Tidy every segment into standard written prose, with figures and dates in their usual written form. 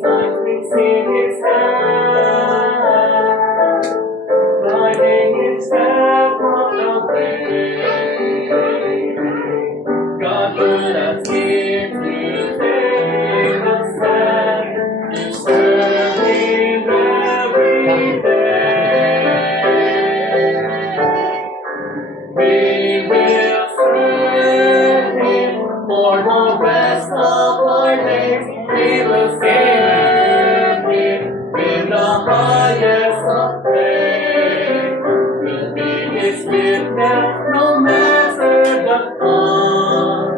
times we've seen His hand, guiding His step on the way. God put us here today, the stand to serve Him every day. We will serve Him for the rest of our days. We will serve Him in the highest of praise. We'll be His witness no matter the cost.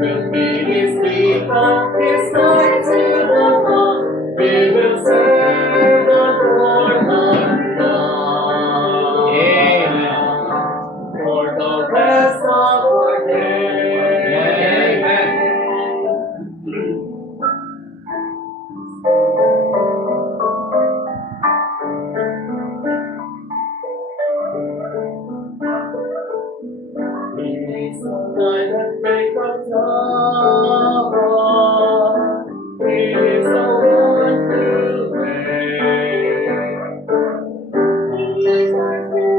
We'll be His people, His light to the lost. We will serve the Lord our God. Amen. For the rest of our days. Amen. Peace of night and break of dawn. He is the one to reign. He is our strength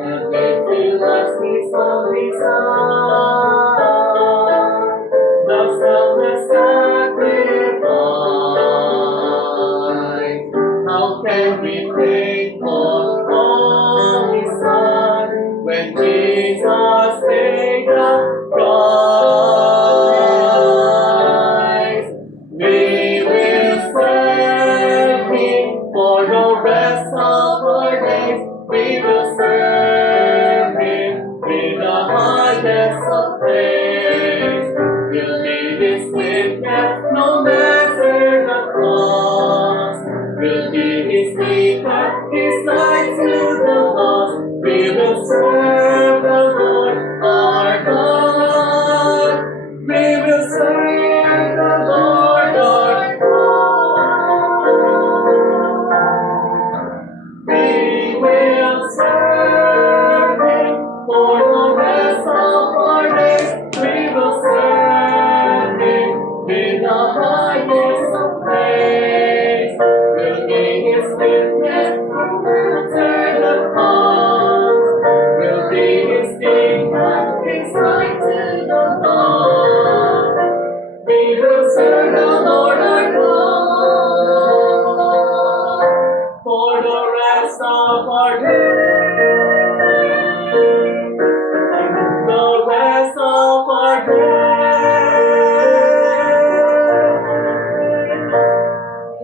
and never to us His only Son, the selfless sacrifice. How can we pray for all His Son when Jesus paid the price? We will serve Him for the rest of our days. We will serve Him with the highest of praise. We'll be His witness no matter the cost. We'll be His keeper, His light to the lost. We will serve the Lord our God. We will serve the Lord our God. We will serve Him for the rest of our days. We will serve Him with the highest of praise. We'll be His witness no matter the cost. We'll be His keeper, His light to the lost. We will serve the Lord our God for the rest of our days. The rest of our days.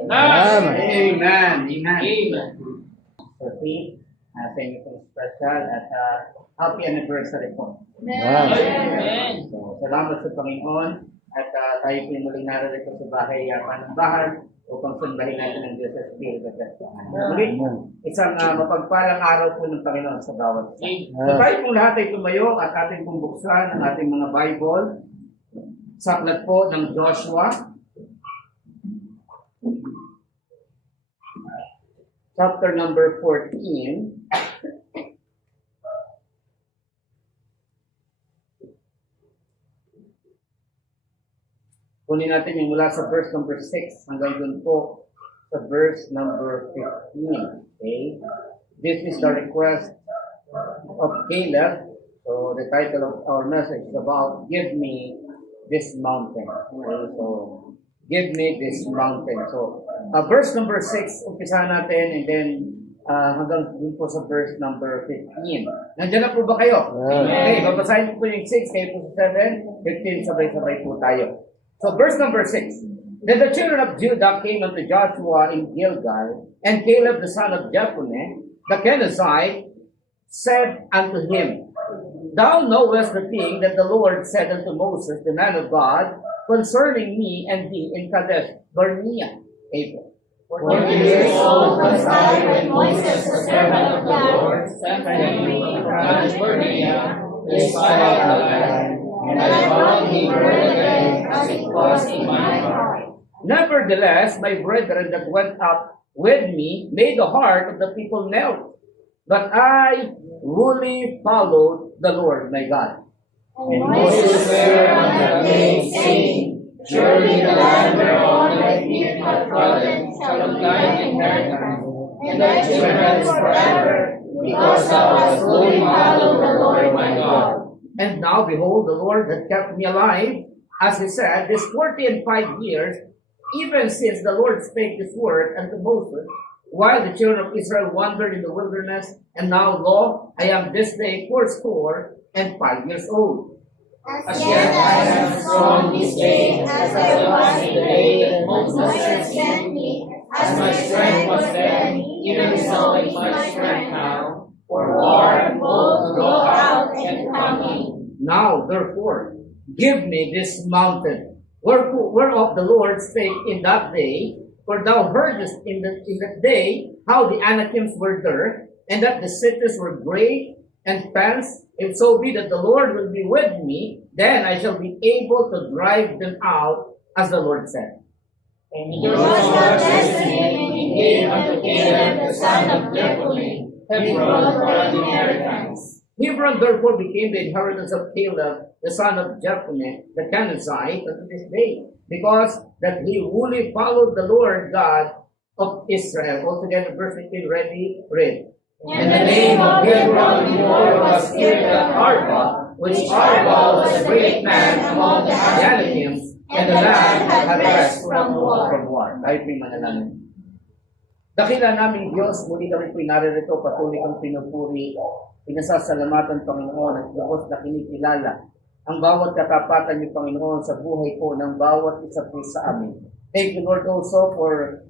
Amen. Amen. Amen. So, thank you for special at happy anniversary po. Amen. So, salamat sa Panginoon at tayo po muling narito sa bahay Panambahan upang sambahin natin ang Diyos sa Espiritu at muli, isang mapagpalang araw po ng Panginoon sa bawat isa. So tayo po lahat ay tumayo at ating pong buksan ang ating mga Bible sa aklat po ng Joshua chapter number 14. Kunin natin yung mula sa verse number 6 hanggang dun po sa verse number 15. Okay? This is the request of Caleb. So the title of our message is about Give Me This Mountain. Okay? So, Give Me This Mountain. So, verse number 6, umpisahan natin and then hanggang dun po sa verse number 15. Nandiyan na po ba kayo? Okay, babasahin po yung 6, kayo po sa 7, 15, sabay-sabay po tayo. So verse number 6. Then the children of Judah came unto Joshua in Gilgal, and Caleb the son of Jephunneh, the Kenizzite, said unto him, Thou knowest the thing that the Lord said unto Moses, the man of God, concerning me and thee in Kadesh Barnea. April. 40 years old was I when Moses, the servant of the Lord, sent me from Kadesh Barnea, this side of the land, and I brought him word again as it was in my heart. Nevertheless, my brethren that went up with me made the heart of the people melt. but I wholly followed the Lord my God. And Moses sware on that day, saying, Surely the land whereon thy feet have trodden shall be thine inheritance, and thy children forever, because thou hast wholly followed the Lord my God. And now, behold, the Lord had kept me alive, as he said, this 45 years, even since the Lord spake this word unto Moses, while the children of Israel wandered in the wilderness, and now, lo, I am this day 85 years old. As yet I am strong this day, as I was in the day that Moses sent me, as my strength was then, even so is my strength now, for war and both to go out and come in. Now, therefore, give me this mountain, whereof the Lord spake in that day, for thou heardest in that day how the Anakims were there, and that the cities were great and fenced. If so be that the Lord will be with me, then I shall be able to drive them out, as the Lord said. And Joshua blessed him, and he gave unto Caleb the son of Jephunneh Hebron for an inheritance. Hebron therefore became the inheritance of Caleb, the son of Jephunneh, the Kenizzite, unto this day, because that he wholly followed the Lord God of Israel. Altogether, verse 15, ready, read. And the name of Hebron before was Kirjath Arba, which Arba was a great man among the Anakims, and the land had rest from war. Kahit may manalangin. Dakila naming Diyos, muli kami po'y naririto, patuloy kang pinupuri, pinasasalamatan, Panginoon, at lubos na kinikilala ang bawat katapatan ni Panginoon sa buhay po ng bawat isa po sa amin. Thank you, Lord, also for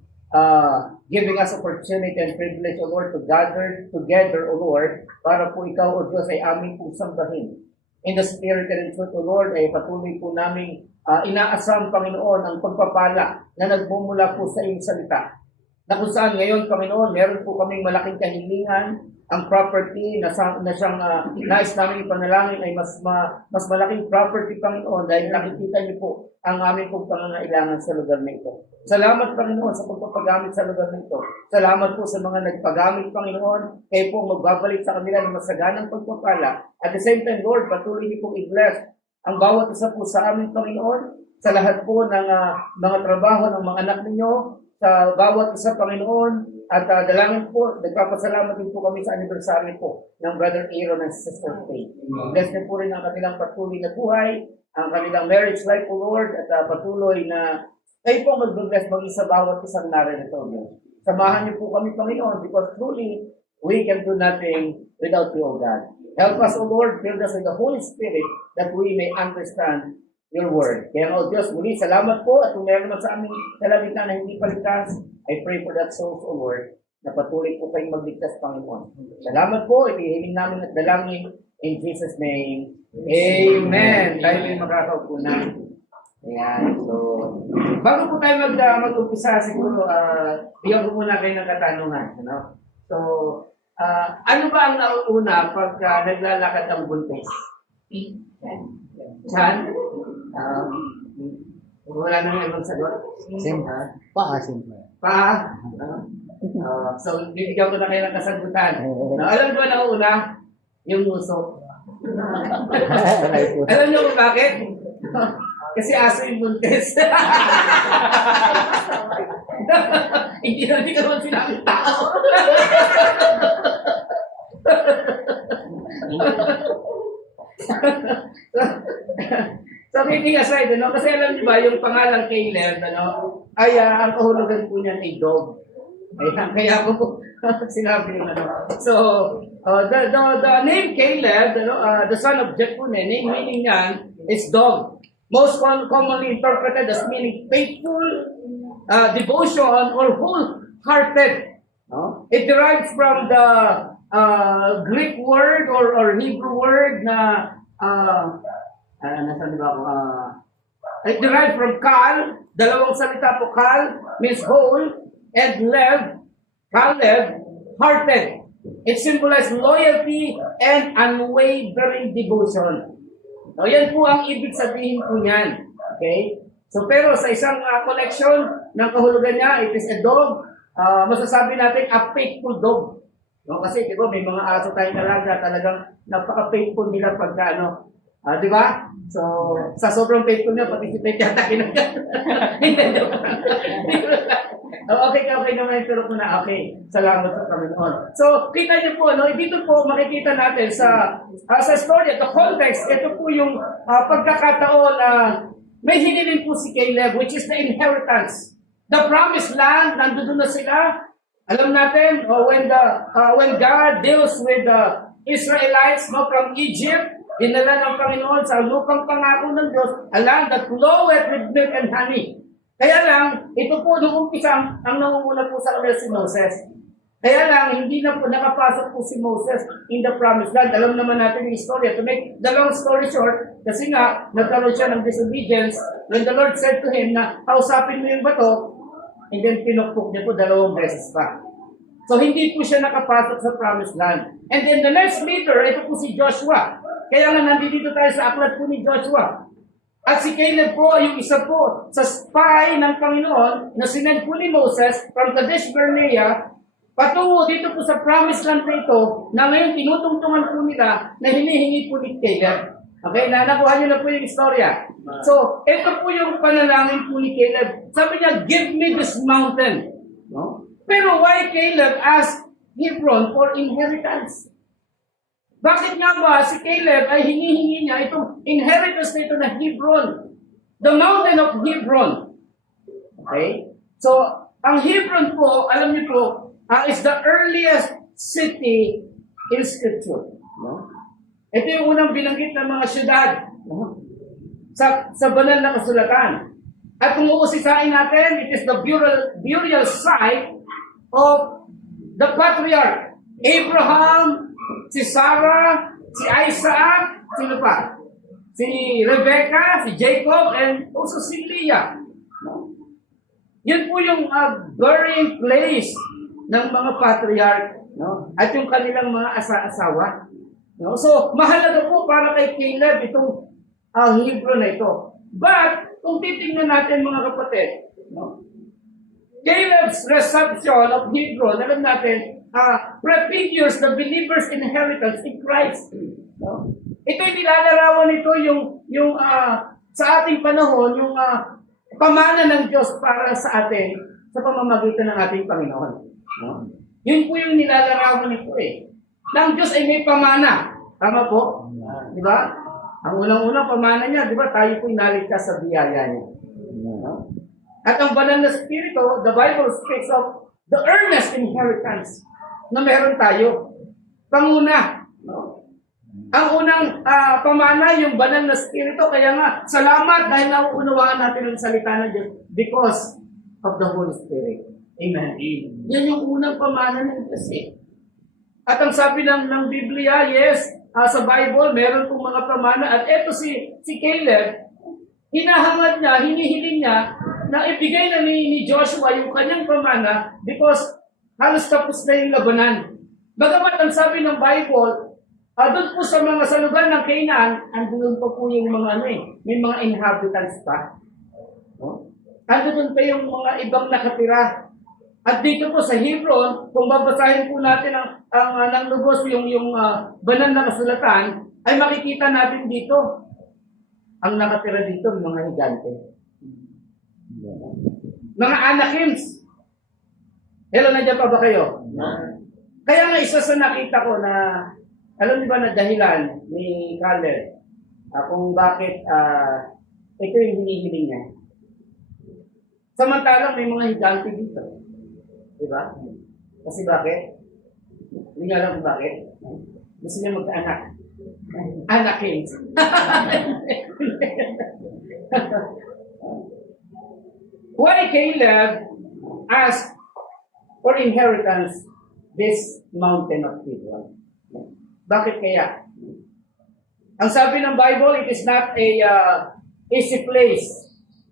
giving us opportunity and privilege, O Lord, to gather together, O Lord, para po ikaw, O Diyos, ay aming pong sambahin. In the spirit and in truth, O Lord, ay patuloy po namin inaasam, Panginoon, ang pagpapala na nagmumula po sa iyong salita. Na kung saan ngayon, Panginoon, meron po kaming malaking kahilingan, ang property na siyang nais namin ipanalangin ay mas malaking property, Panginoon, dahil nakikita niyo po ang aming pong pangangailangan sa lugar na ito. Salamat, Panginoon, sa pagpapagamit sa lugar na ito. Salamat po sa mga nagpagamit, Panginoon. Kayo po magbabalik sa kanila ng masaganang pagpapala. At the same time, Lord, patuloy niyo pong i-bless ang bawat isa po sa aming, Panginoon, sa lahat po ng mga trabaho ng mga anak ninyo, sa bawat isa, Panginoon. At dalangin po, nagpapasalamat din po kami sa anniversary po ng Brother Aaron and Sister Faith. Bless niyo po rin ang kanilang patuloy na buhay, ang kanilang marriage life, O Lord, at patuloy na kayo po mag-bless mag-isa bawat isang narito, Diyos. Samahan niyo po kami, Panginoon, because truly, we can do nothing without you, O God. Help us, O Lord, fill us with the Holy Spirit that we may understand your word. Kaya, O Diyos, muli, salamat po at kung meron man sa aming kalamitan na hindi paligtas, I pray for that soul, O Lord, na patuloy po kayong magligtas, Panginoon. Salamat po, itihiling namin at dalangin in Jesus' name. Amen. Tayo may makakaupo na. Ayan, so, bago po tayo mag-umpisa, siguro, bigyan ko muna kayo ng katanungan. Ano? So, ano ba ang nauna pag naglalakad ang buntis? Chan? Wala nang ibang sagot? Simple. Simple. So, bibigyan ko na kayo ng kasagutan. Alam ko na una, yung uso. Alam niyo kung bakit? Kasi aso yung buntis. Hindi ka naman sinabing tao. So, kidding aside, kasi alam niyo ba, yung pangalang Caleb, ay ang kahulugan po niyan ay dog. Ayan, kaya ako po sinabi yung So, the name Caleb, the son of Jephunneh, name meaning niyan is dog. Most commonly interpreted as meaning faithful, devotion, or wholehearted. No? It derives from the Greek word or Hebrew word na it derived from kal, dalawang salita po, kal means whole, and lev, Caleb, hearted. It symbolizes loyalty and unwavering devotion. So, yan po ang ibig sabihin po niyan. Okay? So, pero sa isang collection ng kahulugan niya, it is a dog, masasabi natin, a faithful dog. No, kasi di ba may mga aso tayong alaga talagang napaka-faithful nila pagka ano, di ba? So, sa sobrang faithful nila, participate yata kinagat. Hindi, joke lang. Okay naman yung turok mo na. Okay, salamat sa Panginoon. So, kita niyo po, no, dito po makikita natin sa story, the context, ito po yung pagkakataon na may hiniling po si Caleb, which is the inheritance. The promised land, nandun na sila. Alam natin, when God deals with the Israelites from Egypt, dinala ng Panginoon sa lupang pangako ng Diyos, a land that floweth with milk and honey. Kaya lang, ito po nung umpisa, ang nangunguna po sa kanila si Moses. Kaya lang, hindi na po nakapasok po si Moses in the promised land. Alam naman natin yung istorya. To make the long story short, kasi nga, nagkaroon siya ng disobedience when the Lord said to him na, kausapin mo yung bato, and then pinukpok niya po 2 beses pa. So, hindi po siya nakapasok sa promised land. And then the next leader, ito po si Joshua. Kaya nga nandito tayo sa aklat po ni Joshua. At si Caleb po, yung isa po sa spy ng Panginoon na sinend po ni Moses from Kadesh Barnea patungo dito po sa promised land na ito na ngayon tinutungtungan po nila na hinihingi po ni Caleb. Okay, nakuha niyo na po yung istorya. So, ito po yung panalangin po ni Caleb. Sabi niya, give me this mountain. No? Pero why Caleb asked Hebron for inheritance? Bakit nga ba si Caleb ay hinihingi niya itong inheritance na ito na Hebron? The mountain of Hebron. Okay? So, ang Hebron po, alam niyo po, is the earliest city in Scripture. No? Ito yung unang binanggit ng mga syudad. No? Sa banal na kasulatan. At kung uusisain natin, it is the burial site of the patriarch. Abraham, si Sarah, si Isaac, sino pa? Si Rebecca, si Jacob, and also si Leah. No? Yan po yung burying place ng mga patriarch, no? At yung kanilang mga asawa. No? So, mahalaga po para kay Caleb itong Hebron na ito. But, kung titingnan natin mga kapatid, no? Caleb's reception of Hebron, alam natin, prefigures the believer's inheritance in Christ. No? Ito yung nilalarawan nito yung sa ating panahon, yung pamana ng Diyos para sa atin sa pamamagitan ng ating Panginoon. No? Yun po yung nilalarawan nito eh. Ng Diyos ay may pamana. Tama po? Di ba? Ang unang-unang pamana niya, di ba, tayo po inaligtas sa biyaya niya. No? At ang banal na spirito, the Bible speaks of the earnest inheritance na meron tayo. Panguna. No? Ang unang pamana, yung banal na spirito, kaya nga, salamat dahil nauunawaan natin ang salita ng Diyos because of the Holy Spirit. Amen. Yan yung unang pamana ng Diyos eh. At ang sabi ng Biblia, yes, sa Bible, meron pong mga pamana. At eto si Caleb, hinahangad niya, hinihiling niya, na ibigay na ni Joshua yung kanyang pamana because halos tapos na yung labanan. Bagamat ang sabi ng Bible, doon po sa lugar ng Canaan, andun pa po yung mga may mga inhabitants pa. No? Andun pa yung mga ibang nakatira. At dito po sa Hebron, kung babasahin po natin ang lubos yung banal na kasulatan, ay makikita natin dito, ang nakatira dito, mga higante. Mga Anakims. Hello, nandiyan pa ba kayo? Kaya nga isa sa nakita ko na, alam niyo ba na dahilan ni Caleb kung bakit ito yung hinihiling niya. Samantalang may mga higante dito. Diba? Kasi bakit? Hindi nga alam kung bakit. Gusto niya magkaanak. Anakims. Why Caleb asked for inheritance this mountain of Hebron? Bakit kaya? Ang sabi ng Bible, it is not a easy place.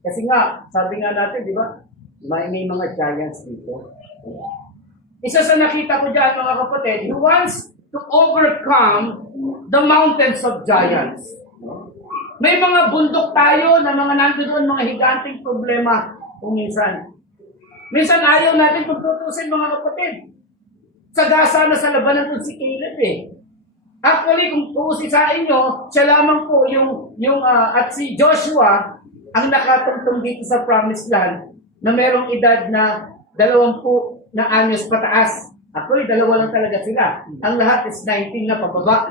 Kasi nga, sabi nga natin, di ba? May mga giants dito. Isa sa nakita ko dyan, mga kapatid, he wants to overcome the mountains of giants. May mga bundok tayo na mga nandoon, mga higanting problema kung minsan. Minsan ayaw natin kung tutusin, mga kapatid. sagasa na sa labanan ko si Caleb eh. Actually, kung uusisain nyo, siya lamang po at si Joshua ang nakatungtong dito sa Promised Land na merong edad na 20 na anyos pataas. Actually, 2 lang talaga sila. Ang lahat is 19 na pababa.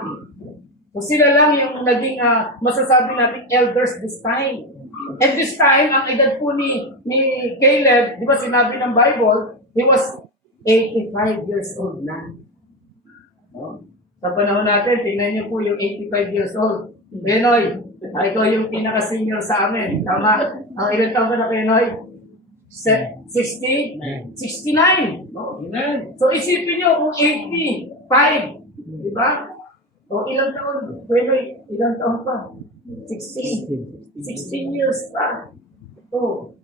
So sila lang yung naging masasabi natin elders this time. And this time, ang edad po ni Caleb, di ba sinabi ng Bible, he was 85 years old na. No? Sa panahon natin, tingnan niyo po yung 85 years old. Benoy, ikaw yung pinaka-senior sa amin. Tama? Ang ilan taon ka na, Benoy? 60? 69. No? So isipin niyo kung 85. Di ba? O ilang taon? Benoy, ilang taon pa? 16 years pa. So,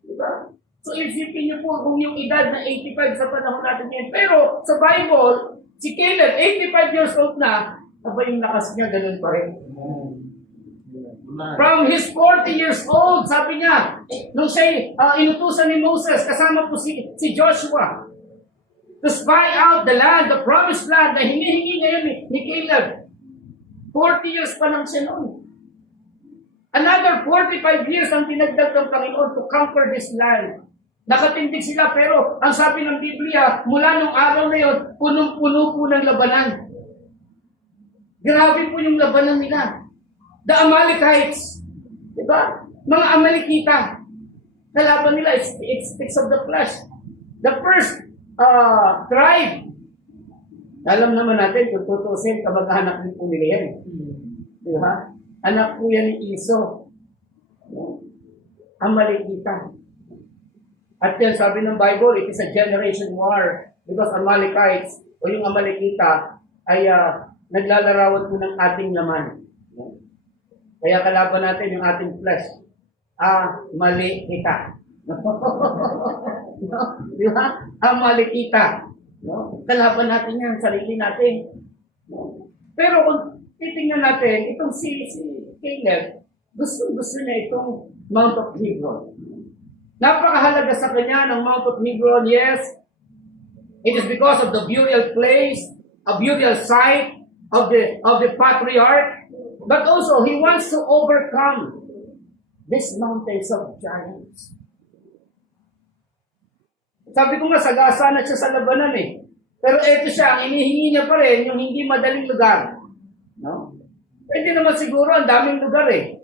di ba? So isipin niyo po kung yung edad na 85 sa panahon natin ngayon. Pero sa Bible, si Caleb, 85 years old na, aba yung lakas niya, ganun pa rin. From his 40 years old, sabi niya, nung siya inutusan ni Moses, kasama po si Joshua, to spy out the land, the promised land, na hinihingi ngayon ni Caleb. 40 years pa lang siya noon. Another 45 years ang dinagdag ng Panginoon to conquer this land. Nakatindig sila pero ang sabi ng Biblia, mula nung araw na yun, punong-puno po ng labanan. Grabe po yung labanan nila. The Amalekites, di ba? Mga Amalekita. Kalaban nila, it's sticks of the flesh. The first tribe, alam naman natin, kung tutusin, kamag-anak din po nila yan. Di ba? Anak po yan ni Iso. Amalekita. At yan, sabi ng Bible, it is a generation war because Amalekites o yung Amalekita ay naglalarawan po ng ating laman. Kaya kalaban natin yung ating flesh. Amalekita. Di ba? Amalekita. Kalaban natin yan, sarili natin. Pero kung titingnan natin, itong si Caleb, gusto niya itong Mount of Hebron. Napakahalaga sa kanya ng Mount of Hebron, yes. It is because of the beautiful place, a beautiful sight of the patriarch, but also he wants to overcome these mountains of giants. Sabi ko nga, sagasa na siya sa labanan eh. Pero ito siya, ang inihingi niya pa rin, yung hindi madaling lugar. No? Pwede naman siguro, ang daming lugar eh.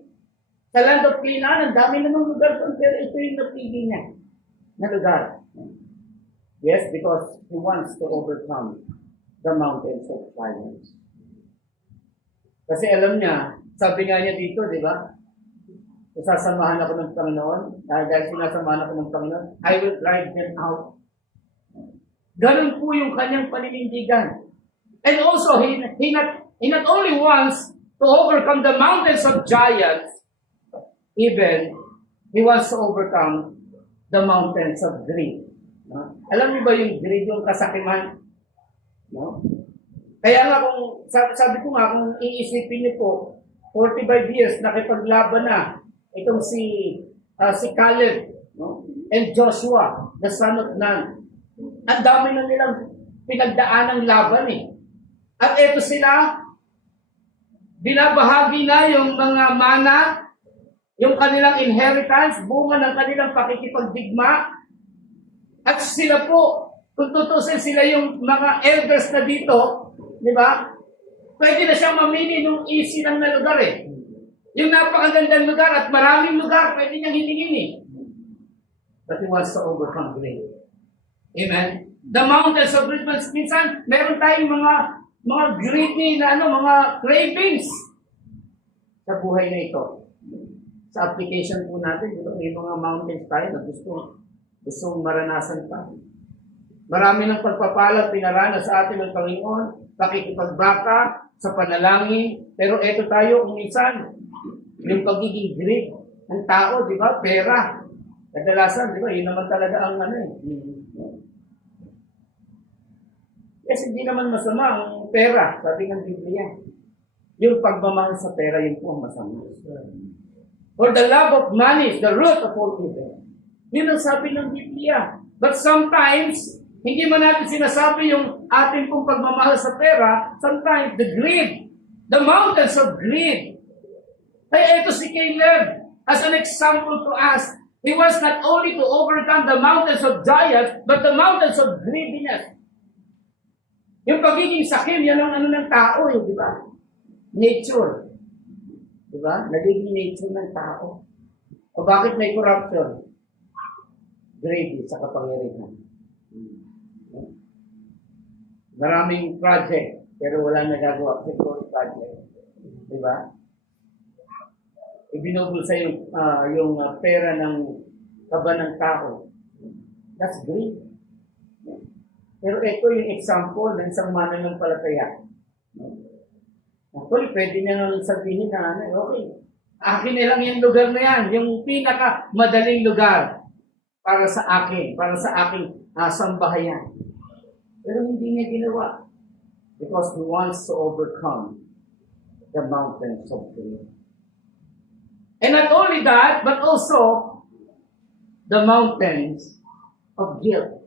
Sa land of Canaan, ang dami namang lugar doon, pero ito yung napili niya na lugar. Yes, because he wants to overcome the mountains of giants. Kasi alam niya, sabi nga niya dito, di ba? Sasamahan ako ng Panginoon, dahil sinasamahan ako ng Panginoon, I will drive them out. Ganun po yung kanyang paninindigan. And also, he not only wants to overcome the mountains of giants, even, he wants to overcome the mountains of greed. No? Alam niyo ba yung greed, yung kasakiman? No? Kaya nga kung, sabi ko nga, kung iisipin niyo po, 45 years, nakipaglaban na itong si Caleb, no? And Joshua, the son of Nun. Ang dami na nilang pinagdaan ng laban eh. At eto sila, binabahagi na yung mga mana, yung kanilang inheritance, bunga ng kanilang pakikipagdigma. At sila po, kung tutusin sila yung mga elders na dito, di ba? Pwede na siyang mamili nung easy lang na lugar eh. Yung napakagandang lugar at maraming lugar, pwede niyang hilingin eh. But he wants to overcome greed. Amen? The mountains of greed, minsan, meron tayong mga greedy na mga cravings sa buhay na ito. Sa application po natin, may mga mountains tayo na gustong maranasan pa. Marami ng pagpapala pinaranas sa atin ng Panginoon, pakikipagbaka, sa panalangin, pero eto tayo kung minsan, yung pagiging greed ng tao, di ba? Pera. Kadalasan, di ba? Yun naman talaga ang Kasi hindi naman masama ang pera, sabi ng Biblia. Yung pagmamahal sa pera, yun po ang masama. For the love of money is the root of all evil. Yun ang sabi ng Biblia. But sometimes, Hindi man natin sinasabi yung ating pong pagmamahal sa pera, sometimes the greed, the mountains of greed. Kaya ito si Caleb, as an example to us, he was not only to overcome the mountains of giants, but the mountains of greediness. Yung pagiging sakim, yan ang ano ng tao, di ba? Nature. Di ba? Nagiging nature ng tao. O bakit may corruption? Greedy sa kapangyarihan. Maraming project, pero wala nagagawa kasi project. Di ba? Ibinubulsa yung pera ng kaba ng tao. That's greed. Pero ito yung example ng isang mananampalataya. Actually, pwede niya nang sabihin na, okay, akin na lang yung lugar na yan, yung pinaka-madaling lugar para sa akin, para sa aking sambahayan. Pero hindi niya ginawa because he wants to overcome the mountains of greed. And not only that, but also the mountains of guilt.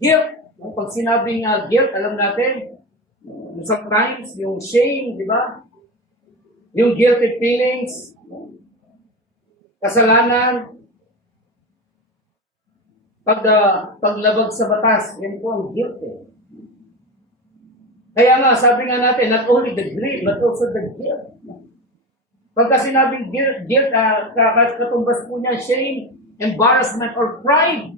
Guilt. Pag sinabing guilt, alam natin, sometimes yung shame, di ba? Yung guilty feelings, kasalanan, paglabag sa batas, yan po ang guilt eh. Kaya nga, sabi nga natin, not only the greed, but also the guilt. Pagka sinabing guilt, katumbas po niya, shame, embarrassment, or pride.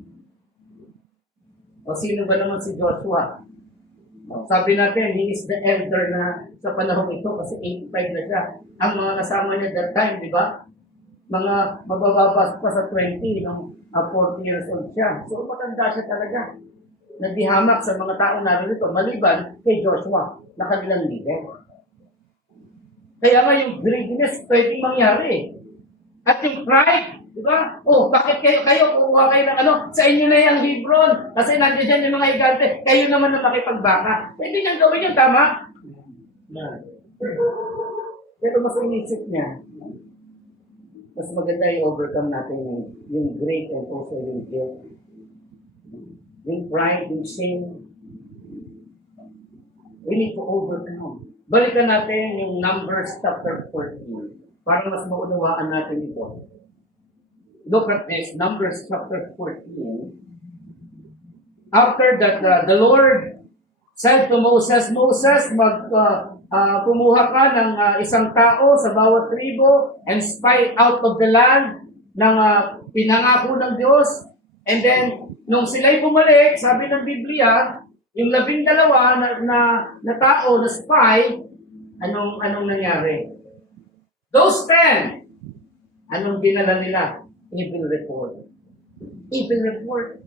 O sino ba naman si Joshua? Sabi natin, he is the elder na sa panahon ito kasi 85 na siya. Ang mga kasama niya that time, di ba? Mga mabababa pa sa 20, nung 40 years old siya. So matanda siya talaga. Nagdihamak sa mga tao namin ito, maliban kay Joshua na kanilang leader. Kaya nga yung greediness pwedeng mangyari. At yung pride, di ba? Oh, bakit kayo kuha kayo ng sa inyo na yung Hebron. Kasi nandiyan yung mga higante, kayo naman na makipagbaka. Pwede niyang gawin yun, tama? Pero mas inisip niya, mas maganda i-overcome natin yung greed and also yung guilt. Yung pride, yung shame. We need to overcome. Balikan natin yung Numbers chapter 14 para mas maunawaan natin ito. Look at this, Numbers chapter 14. After that, the Lord said to Moses, Moses, kumuha ka ng isang tao sa bawat tribo and spy out of the land ng pinangako ng Diyos. And then, nung sila'y bumalik, sabi ng Biblia, yung 12 na tao, na spy, anong nangyari? Those 10, anong dinala nila? Evil report. Evil report.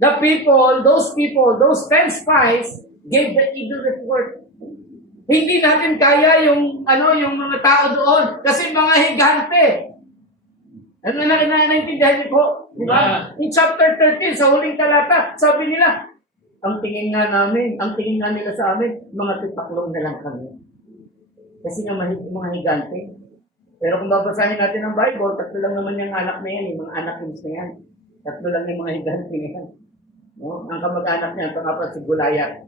Those 10 spies gave the evil report. Hindi natin kaya yung mga tao doon kasi mga higante. Ano na naintindihan niyo po? Di ba? In chapter 13, sa huling talata, sabi nila, ang tingin nga nila sa amin, mga tipaklong na lang kami. Kasi nga mga higante. Pero kung babasahin natin ang Bible, 3 lang naman yung anak na yan, yung mga anak na yan. 3 lang yung mga higante na yan. No? Ang kamag-anak niya, pangapat si Goliath.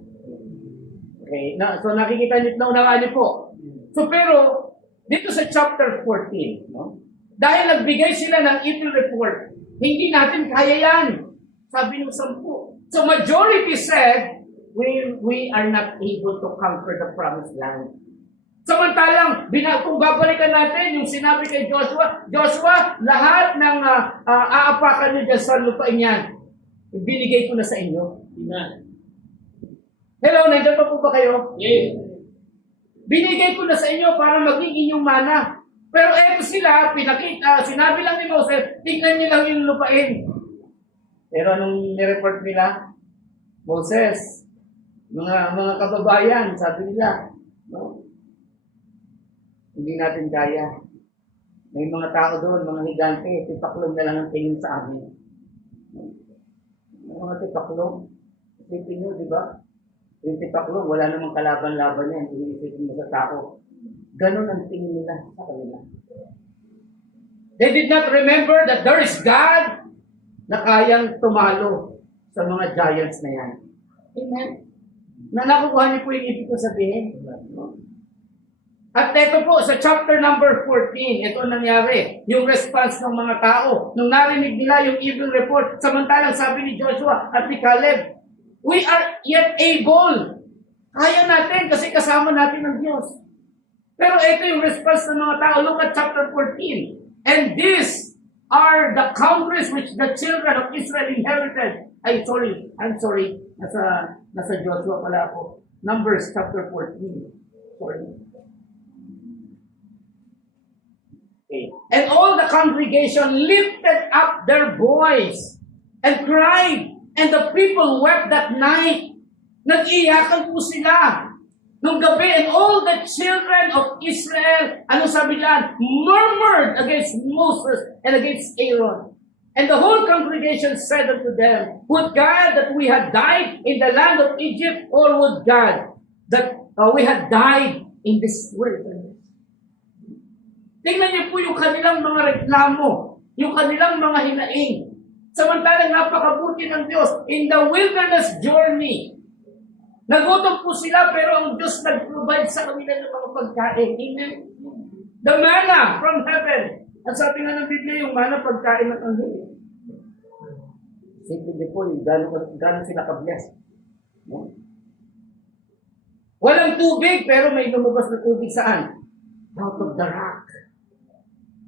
Okay. So nakikita niyo, naunawaan niyo po. So pero, dito sa chapter 14, no? Dahil nagbigay sila ng evil report, hindi natin kaya yan. Sabi ng 10. So majority said, we are not able to conquer the promised land. Samantalang, kung babalikan natin yung sinabi kay Joshua, lahat ng aapakan niyo dyan sa lupain yan, binigay ko na sa inyo. Amen. Hello, nandiyan pa po ba kayo? Yes. Binigay ko na sa inyo para maging inyong mana. Pero eto sila, sinabi lang ni Moses, tingnan niyo lang yung lupain. Pero anong nireport nila? Moses, mga kababayan, sabi nila, no? Hindi natin kaya. May mga tao doon, mga higante, tipaklong na lang ang tingin sa amin. Mga tipaklong. Isipin nyo, di ba? Yung tipaklong, wala namang kalaban-laban yan. Iisipin mo sa tao. Ganon ang tingin nila sa kanila. They did not remember that there is God na kayang tumalo sa mga giants na yan. Amen. Na nakukuha niyo po yung ibig ko sabihin. At ito po, sa chapter number 14, ito nangyari, yung response ng mga tao. Nung narinig nila yung evil report, samantalang sabi ni Joshua at ni Caleb, we are yet able. Kaya natin kasi kasama natin ang Diyos. Pero ito yung response ng mga tao. Look at chapter 14. And these are the countries which the children of Israel inherited. I'm sorry. Nasa Joshua pala ako. Numbers chapter 14. Sorry. Okay. And all the congregation lifted up their voice and cried, and the people wept that night. Nag-iyakan po sila nung gabi, and all the children of Israel, ano sabi niyan? Murmured against Moses and against Aaron. And the whole congregation said unto them, would God that we had died in the land of Egypt, or would God that we had died in this wilderness? Tingnan niyo po yung kanilang mga reklamo, yung kanilang mga hinaing. Samantalang napakabuti ng Diyos. In the wilderness journey, nagutom po sila, pero ang Diyos nag-provide sa kanila ng mga pagkain. Amen? The manna from heaven. At sabi nga ng Biblia, yung manna pagkain ng anghel. Simple niyo po yung gano'n sila ka-bless. No? Walang tubig, pero may lumabas na tubig saan? Out of the rock.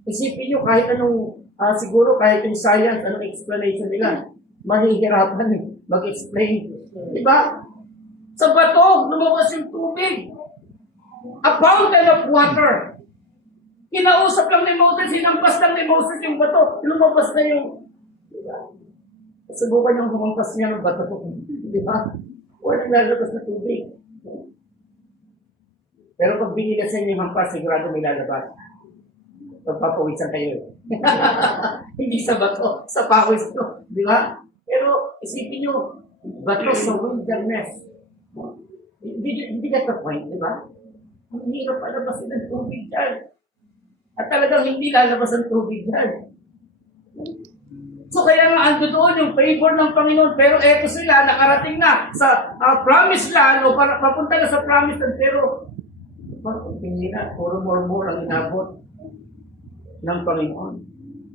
Isipin nyo, kahit anong, siguro kahit yung science, anong explanation nila, mahihirapan mag-explain. Diba? Sa bato, lumabas yung tubig. A fountain of water. Kinausap lang ni Moses, hinampas lang ni Moses yung bato, lumabas na yung, diba? Subukan niyang humampas niya ng bato. Diba? Walang lalabas na tubig. Pero pag binila sa inyo yung hampas, sigurado may lalabas. Pagpapawisan kayo. Hindi sa bato, sa pawis to. Di ba? Pero isipin nyo, bato sa wilderness. Hindi ka the point, di ba? Ang hirap palabasin ng tubig dyan. At talagang hindi lalabas ang tubig dyan. So kaya nga ando doon yung favor ng Panginoon. Pero eto sila, nakarating na sa promised land o papunta na sa promised land. Pero parang pinira, puro more ang inabot ng Panginoon.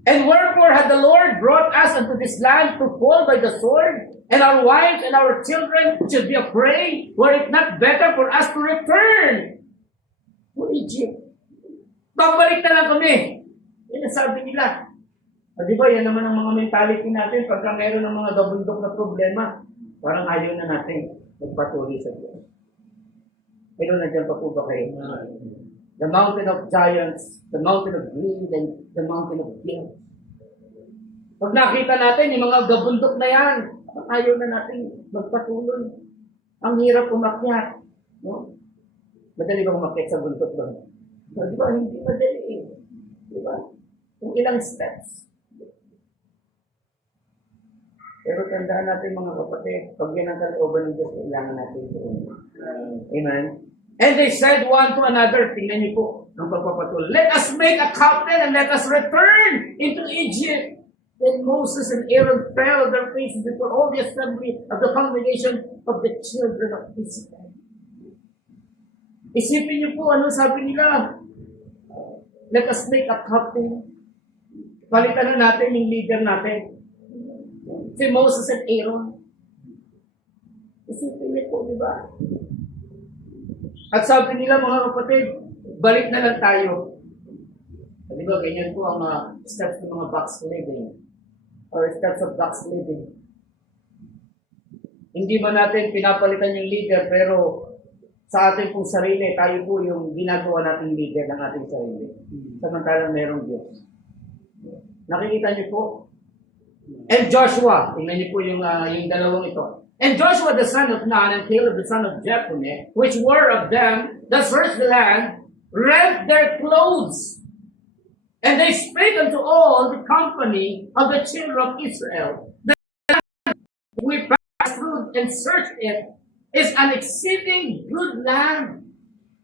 And wherefore had the Lord brought us unto this land to fall by the sword, and our wives and our children should be a prey? Were it not better for us to return to Egypt? Babalik na lang kami. Yan ang sabi nila. Di ba, yan naman ang mga mentality natin pagka meron ng mga gabundok na problema. Parang ayaw na natin magpatuloy sa Diyos. Pero nandiyan pa po ba kayo? The mountain of giants, the mountain of greed, and the mountain of guilt. Pag nakita natin yung mga gabundok na yan, ayaw na natin magpatuloy. Ang hirap umakyat. No? Madali ba umakyat sa bundok doon? Di ba? Hindi madali eh. Di ba? Kung ilang steps. Pero tandaan natin mga kapatid, pag yan ang kalooban ng Diyos, kailangan natin ito. Amen? And they said one to another, tingnan niyo po ang pagpapatuloy, let us make a captain and let us return into Egypt. Then Moses and Aaron fell on their faces before all the assembly of the congregation of the children of Israel. Isipin niyo po, ano sabi nila? Let us make a captain. Palitan na natin yung leader natin. Si Moses and Aaron. Isipin niyo po, di ba? At sabi nila mga kapatid, balik na lang tayo. Di ba, ganyan po ang steps ng mga backsliding or steps of backsliding. Hindi ba natin pinapalitan yung leader, pero sa ating pong sarili, tayo po yung ginagawa nating leader ng ating sarili. Samantalang merong Diyos. Nakikita niyo po? And Joshua, tingnan niyo po yung dalawang ito. And Joshua the son of Nun and Caleb the son of Jephunneh, which were of them that searched the land, rent their clothes. And they spake unto all the company of the children of Israel, that we passed through and searched it, is an exceeding good land.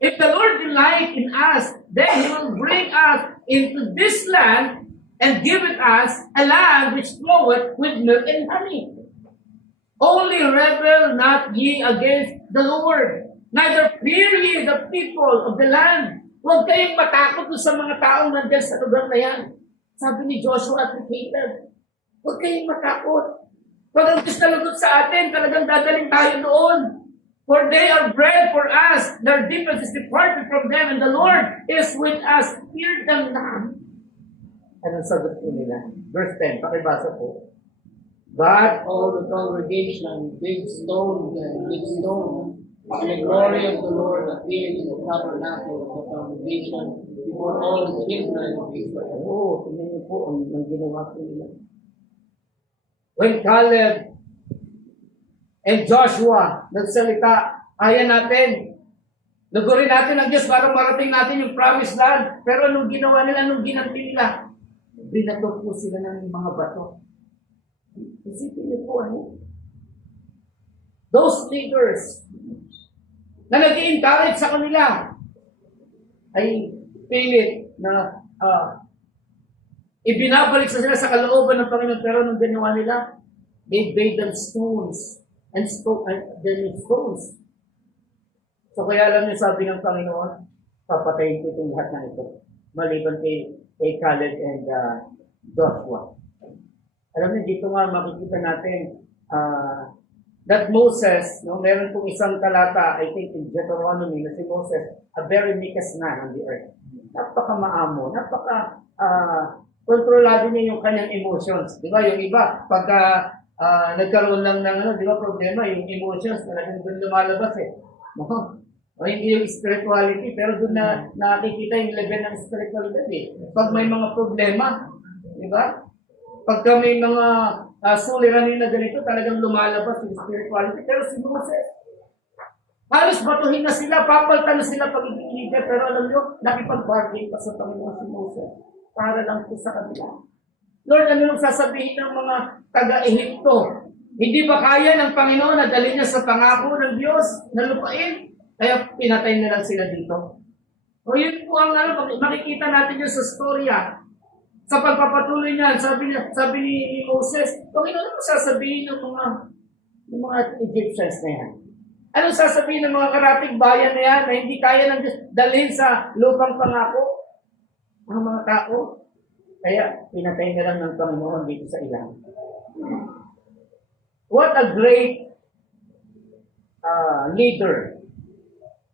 If the Lord delight in us, then He will bring us into this land, and giveth us a land which floweth with milk and honey. Only rebel not ye against the Lord, neither fear ye the people of the land. Huwag kayong matakot sa mga taong nandyan sa lugar na yan. Sabi ni Joshua at ni Caleb, huwag kayong matakot. Pag ang Diyos nalugod sa atin, talagang dadaling tayo doon. For they are bread for us, their defense is departed from them, and the Lord is with us. Fear them not. Anong sagot po nila? Verse 10, pakibasa po. But All the congregation, big stone, and the glory of the Lord appeared in the tabernacle of the congregation before all the children of Israel. tingnan niyo po ang ginawa po nila. When Caleb and Joshua nagsalita, kaya natin. Lugurin natin ang Diyos para marating natin yung promised land. Pero anong ginawa nila, anong ginanti nila? Binato po sila ng mga bato. Isipin niyo po those leaders na nag-i-encourage sa kanila ay pilit na ibinabalik sa sila sa kalooban ng Panginoon, pero nung ginawa nila, they made them stones and then stones. So kaya alam niyo, sabi ng Panginoon, papatayin ko itong lahat na ito. Maliban kay Caleb and Joshua. Alam niyo, dito nga makikita natin that Moses, meron pong isang talata, I think in Deuteronomy, na si Moses, a very meekest man on the earth. Napaka-maamo, kontrolado niya yung kanyang emotions. Di ba? Yung iba, pagka nagkaroon lang ng di ba, problema, yung emotions, talagang doon lumalabas O hindi yung spirituality, pero doon na nakikita yung level ng spirituality. Pag may mga problema, di ba? Pagka may mga suliranin na ganito, talagang lumalabas yung spirituality. Pero si Moses, halos batuhin na sila, papaltan na sila pag-ibig leader, pero alam nyo, nakipag-bargain pa sa Panginoon si Moses para lang po sa kanila. Lord, ano nang sasabihin ng mga taga-Ehipto? Hindi ba kaya ng Panginoon na dalhin niya sa pangako ng Diyos na lupain? Kaya pinatay na lang sila dito. O yun po ang makikita natin yun sa storya. Sa pagpapatuloy niya, sabi ni Moses, Panginoon, ano sasabihin ng mga Egyptians na yan? Anong sasabihin ng mga karating bayan na yan na hindi kaya ng Diyos dalhin sa lupang pangako? Ang mga tao. Kaya pinatay na lang ng Panginoon dito sa ilang. What a great leader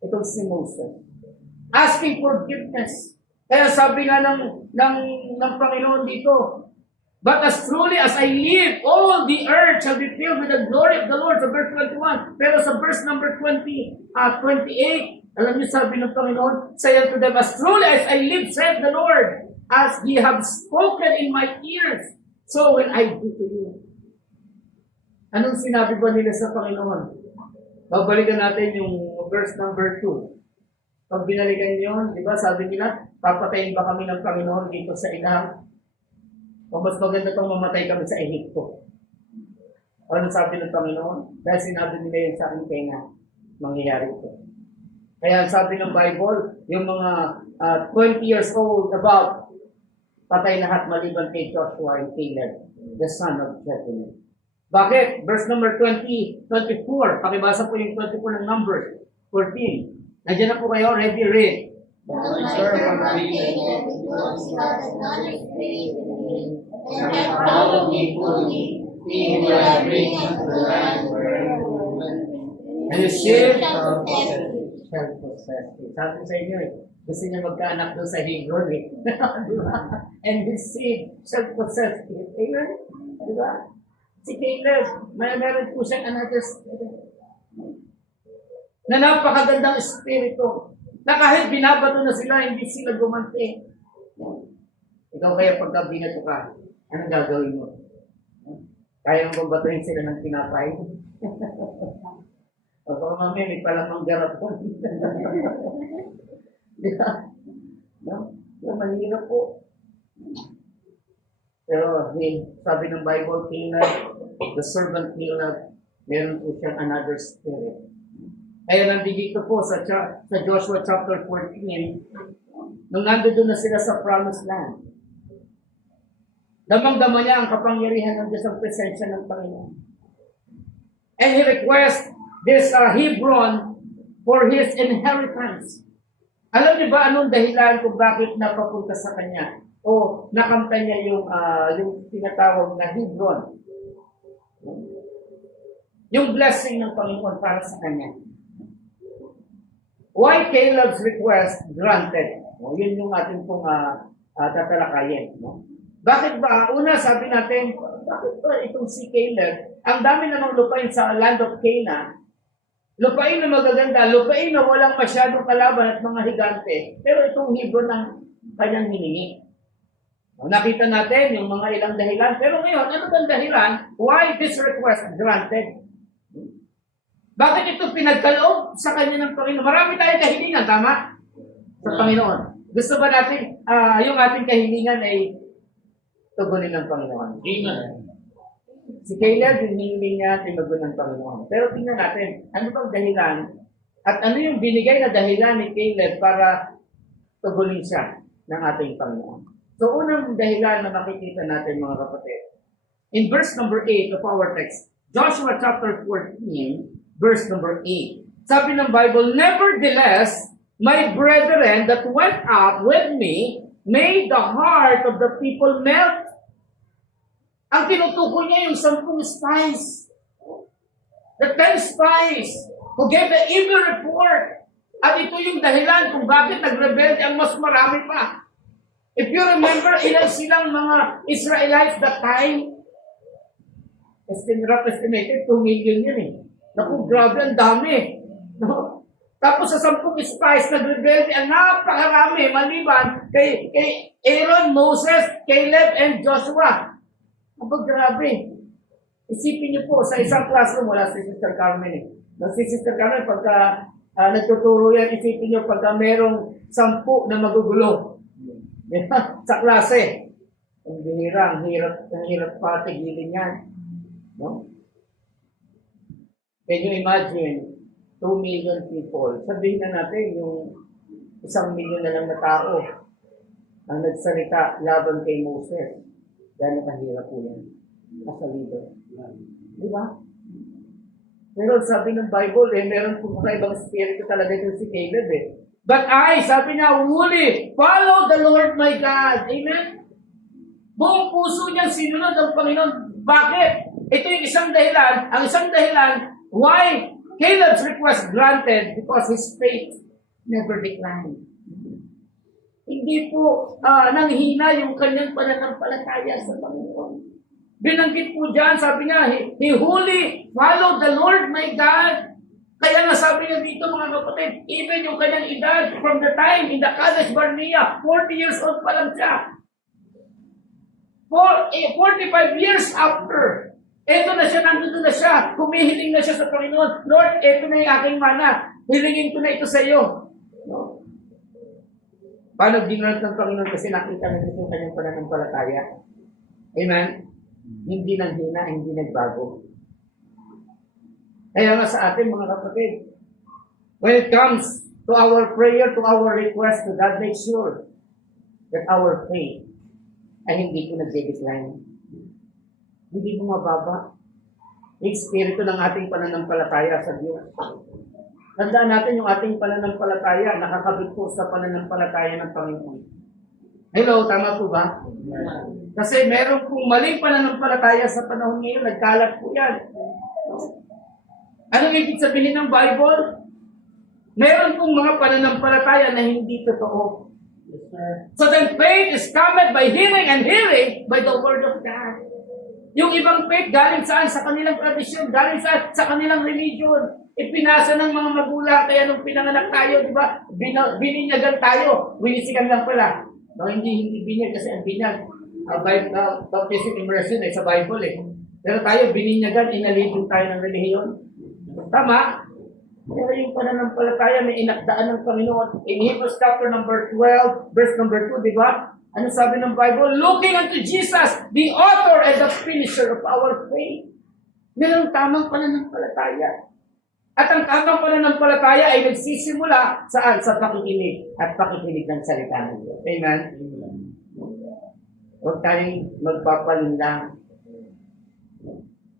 itong si Moses. Asking forgiveness. Kaya sabi nga ng Panginoon dito, but as truly as I live, all the earth shall be filled with the glory of the Lord, sa verse 21. Pero sa verse number 28, alam niyo sabi ng Panginoon, say unto them, as truly as I live, said the Lord, as ye have spoken in my ears, so will I do to you. Anong sinabi ba nila sa Panginoon? Babalikan natin yung verse number 2. Pag binalikan yun, di ba, sabi nila, papatayin ba kami ng Panginoon dito sa ilang? O mas maganda itong mamatay kami sa Ehipto. Ano sabi ng Panginoon? Dahil sinabi nila yun sa aking tenga, mangyayari ito. Kaya sabi ng Bible, yung mga 20 years old about, patay lahat maliban kay Joshua and Caleb, the son of Jephunneh. Bakit? Verse number 24. Pakibasa po yung 24 ng Numbers 14. Nandiyan na po kayo. Ready, read. But my servant Caleb, because he has done his faith in me, and hath followed me fully, he will I bring unto the land where I will live. And his sheep shall possess it. shall possess it. Sabi sa inyo gusto niya magkaanak doon sa Hebron Di ba? And his seed shall possess it. Amen? Di ba? Si Caleb, meron po siyang another spirit. Na napakagandang espiritu. Na kahit binabato na sila, hindi sila gumanti. Ikaw kaya pagka binato ka, anong gagawin mo? Kaya mong batuhin sila ng tinapay? O baka mamaya may palamang garapon. Di ba? No? Mahirap po. Pero sabi ng Bible, the servant Caleb, meron po siyang another spirit. Kaya nandito po sa Joshua chapter 14, nung nandoon na sila sa promised land, Damang-dama niya ang kapangyarihan ng Diyos, ang presensya ng Panginoon. And he requests this Hebron for his inheritance. Alam niyo ba anong dahilan kung bakit napapunta sa kanya? O nakamta niya yung tinatawag na Hebron. Yung blessing ng Panginoon para sa kanya. Why Caleb's request granted? Yun yung ating pong tatalakayin. No? Bakit ba? Una, sabi natin, bakit ba itong si Caleb, ang dami namang lupain sa land of Canaan, lupain na magaganda, lupain na walang masyadong kalaban at mga higante, pero itong Hebron ang kanyang hiningi. Nakita natin yung mga ilang dahilan, pero ngayon, ano bang dahilan? Why this request granted? Bakit ito pinagkaloob sa kanya ng Panginoon? Marami tayong kahilingan, tama? Sa Panginoon. Gusto ba natin, yung ating kahilingan ay tugunin ng Panginoon? Amen. Si Caleb, yung hiling niya, tinugon ng Panginoon. Pero tingnan natin, ano bang dahilan? At ano yung binigay na dahilan ni Caleb para tugunin siya ng ating Panginoon? So, unang dahilan na makikita natin, mga kapatid, in verse number 8 of our text, Joshua chapter 14, verse number 8. Sabi ng Bible, nevertheless, my brethren that went out with me made the heart of the people melt. Ang tinutukoy niya yung 10 spies. The 10 spies who gave the evil report. At ito yung dahilan kung bakit nagrebelde ang mas marami pa. If you remember, ilan silang mga Israelites that time? Estimated 2 million yun eh. Naku, grabe, ang dami. No? Tapos sa 10 spies, nagrebelde ang napakarami maliban kay Aaron, Moses, Caleb, and Joshua. Aba, grabe. Isipin niyo po, sa isang classroom, wala si Sister Carmen eh. Si Sister Carmen, pagka nagtuturo yan, isipin niyo pagka merong 10 na magugulo. Sa klase. Ang bihira, ang hirap pa tigilin yan. No? Can you imagine, 2 million people. Sabihin na natin, yung 1 million na lang na tao ang nagsalita laban kay Moses. Gano'ng kahirap po yan. As a leader. Di ba? Pero sabi ng Bible, meron po mga ibang spirito talaga yung si Caleb eh. But I, sabi niya, fully follow the Lord my God. Amen? Buong puso niya sinunod ang Panginoon. Bakit? Ito yung isang dahilan. Ang isang dahilan, why Caleb's request granted? Because his faith never declined. Hindi po nanghina yung kanyang pananampalataya sa Panginoon. Binanggit po dyan, sabi niya, he wholly followed the Lord my God. Kaya nga sabi niya dito, mga kapatid, even yung kanyang edad, from the time in the Kadesh Barnea, 40 years old pa lang siya. 45 years after, eto na siya, nandito na siya, humihiling na siya sa Panginoon. Lord, eto na yung aking mana, hilingin ko na ito sa iyo. No? Paano ginrant ng Panginoon kasi nakita na dito yung kanyang pananampalataya? Amen? Hindi nanghina, hindi nagbago. Kaya nga sa atin, mga kapatid, when it comes to our prayer, to our request to God, make sure that our faith ay hindi ko nag-decline. Hindi bumababa. Yung espiritu ng ating pananampalataya sa Diyos. Tandaan natin yung ating pananampalataya, nakakabit po sa pananampalataya ng Panginoon. Hello, tama po ba? Kasi meron pong maling pananampalataya sa panahon ngayon, nagkalat po yan. Anong ibig sabihin ng Bible? Meron pong mga pananampalataya na hindi totoo. So then faith is covered by hearing and hearing by the word of God. Yung ibang faith galing saan? Sa kanilang tradisyon, galing saan? Sa kanilang religion. Ipinasa ng mga magulang, kaya nung pinanganak tayo, di ba? Bininyagan tayo. Winisikan lang pala. No, hindi binyag kasi ang binyag. Baptism immersion ay sa Bible eh. Pero tayo, bininyagan, inalibong tayo ng relihiyon. Tama? Pero yung pananampalataya may inakdaan ng Panginoon. In Hebrews chapter number 12, verse number 2, di ba? Ano sabi ng Bible? Looking unto Jesus, the author and the finisher of our faith. Mayroong tamang pananampalataya. At ang tamang pananampalataya ay nagsisimula saan? Sa pakikinig at pakikinig ng salita ng Diyos. Amen? Huwag tayong magpapalinlang.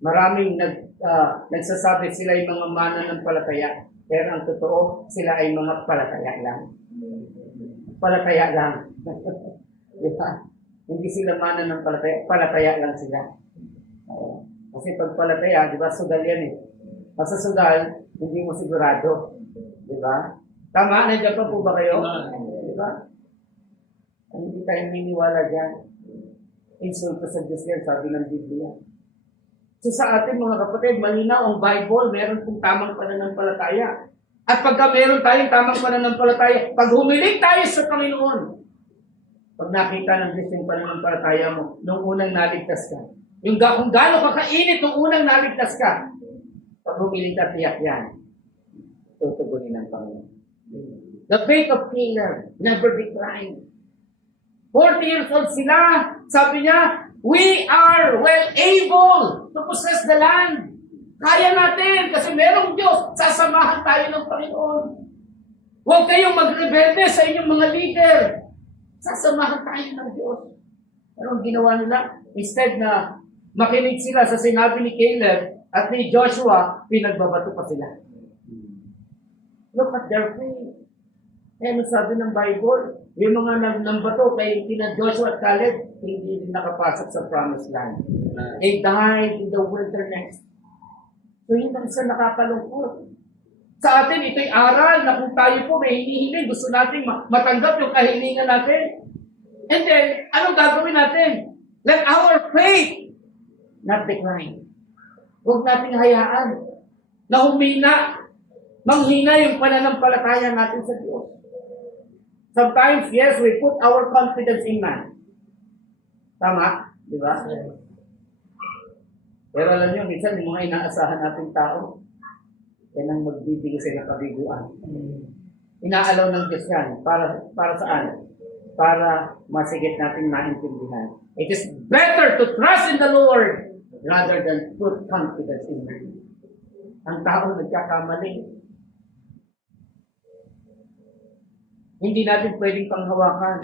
Maraming nagsasabi sila ay mga mananampalataya. Pero ang totoo, sila ay mga palataya lang. Palataya lang. Di ba? Hindi sila mananampalataya, palataya lang sila. Kasi pag palataya, di ba, sugal yan eh. Basta sugal, hindi mo sigurado. Di ba? Tama? Nandiyan pa po ba kayo? Di ba? Hindi tayo niniwala dyan. Insulto sa Diyos yan, sabi ng Biblia. So sa atin mga kapatid, malinaw ang Bible, meron pong tamang pananampalataya. At pagka meron tayong tamang pananampalataya, pag humiling tayo sa Panginoon, pag nakita ng Diyos yung pananampalataya mo, nung unang naligtas ka, yung kung gaano ka kainit nung unang naligtas ka, pag humiling ka, tiyak yan, tutugunin ng Panginoon. The faith of Caleb never declined. 40 years old sila, sabi niya, we are well able to possess the land. Kaya natin kasi merong Diyos, sasamahan tayo ng Panginoon. Huwag kayong magrebelde sa inyong mga leader. Sasamahan tayo ng Diyos. Pero ang ginawa nila, instead na makinig sila sa sinabi ni Caleb at ni Joshua, pinagbabato pa sila. Look at their faith. Ano sabi ng Bible? Yung mga nambato kay kina Joshua at Caleb, hindi din nakapasok sa promised land. They died in the wilderness. So yun ang isa nakakalungkot. Sa atin, ito'y aral na kung tayo po may hinihiling, gusto natin matanggap yung kahilingan natin. And then, anong gagawin natin? Let our faith not decline. Huwag natin hayaan na manghina yung pananampalataya natin sa Diyos. Sometimes, yes, we put our confidence in man. Tama? Di ba? Pero alam nyo, minsan yung mga inaasahan nating tao, yan ang magbibigay sa ng kabiguan. Inaalaw ng Diyos yan. Para saan? Para masigit natin maintindihan. It is better to trust in the Lord rather than put confidence in man. Ang tao nagkakamali. Hindi natin pwedeng panghawakan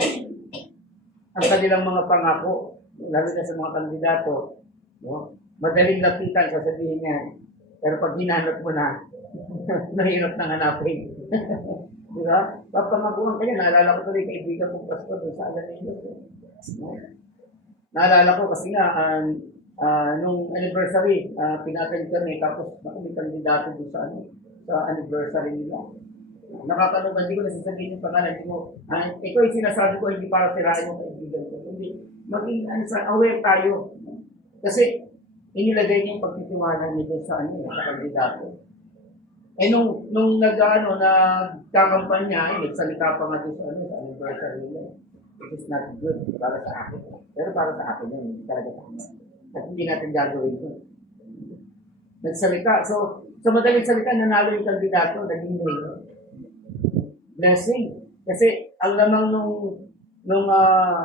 ang kanilang mga pangako, lalo na sa mga kandidato. No? Madaling lapitan, sasabihin niya. Pero pag hinanap mo na, nahirap nang hanapin. Di ba? Papangabuhan kayo, naalala ko tuloy kaibigan kong pastor doon sa Alan Nilos. Naalala ko kasi nga, nung anniversary, pinattend kami, tapos may kandidato doon sa anniversary nila. Nakakalugan, hindi ko nasasabihin yung pangalan mo. Ito yung sinasabi ko, hindi para sirain yung kaibigan ko. Hindi, maging aware tayo. Kasi, inilagay niya yung pagtitiwala niya sa sa kandidato. Eh, nung nagkakampanya, nagsalita pa nga doon sa anniversary nila. It is not good para sa akin. Pero para sa akin yun, hindi talaga tama. At hindi natin gagawin yun. Nagsalita. So madaling salita, nanalo yung kandidato, naging mayor. Blessing. Kasi ang lamang nung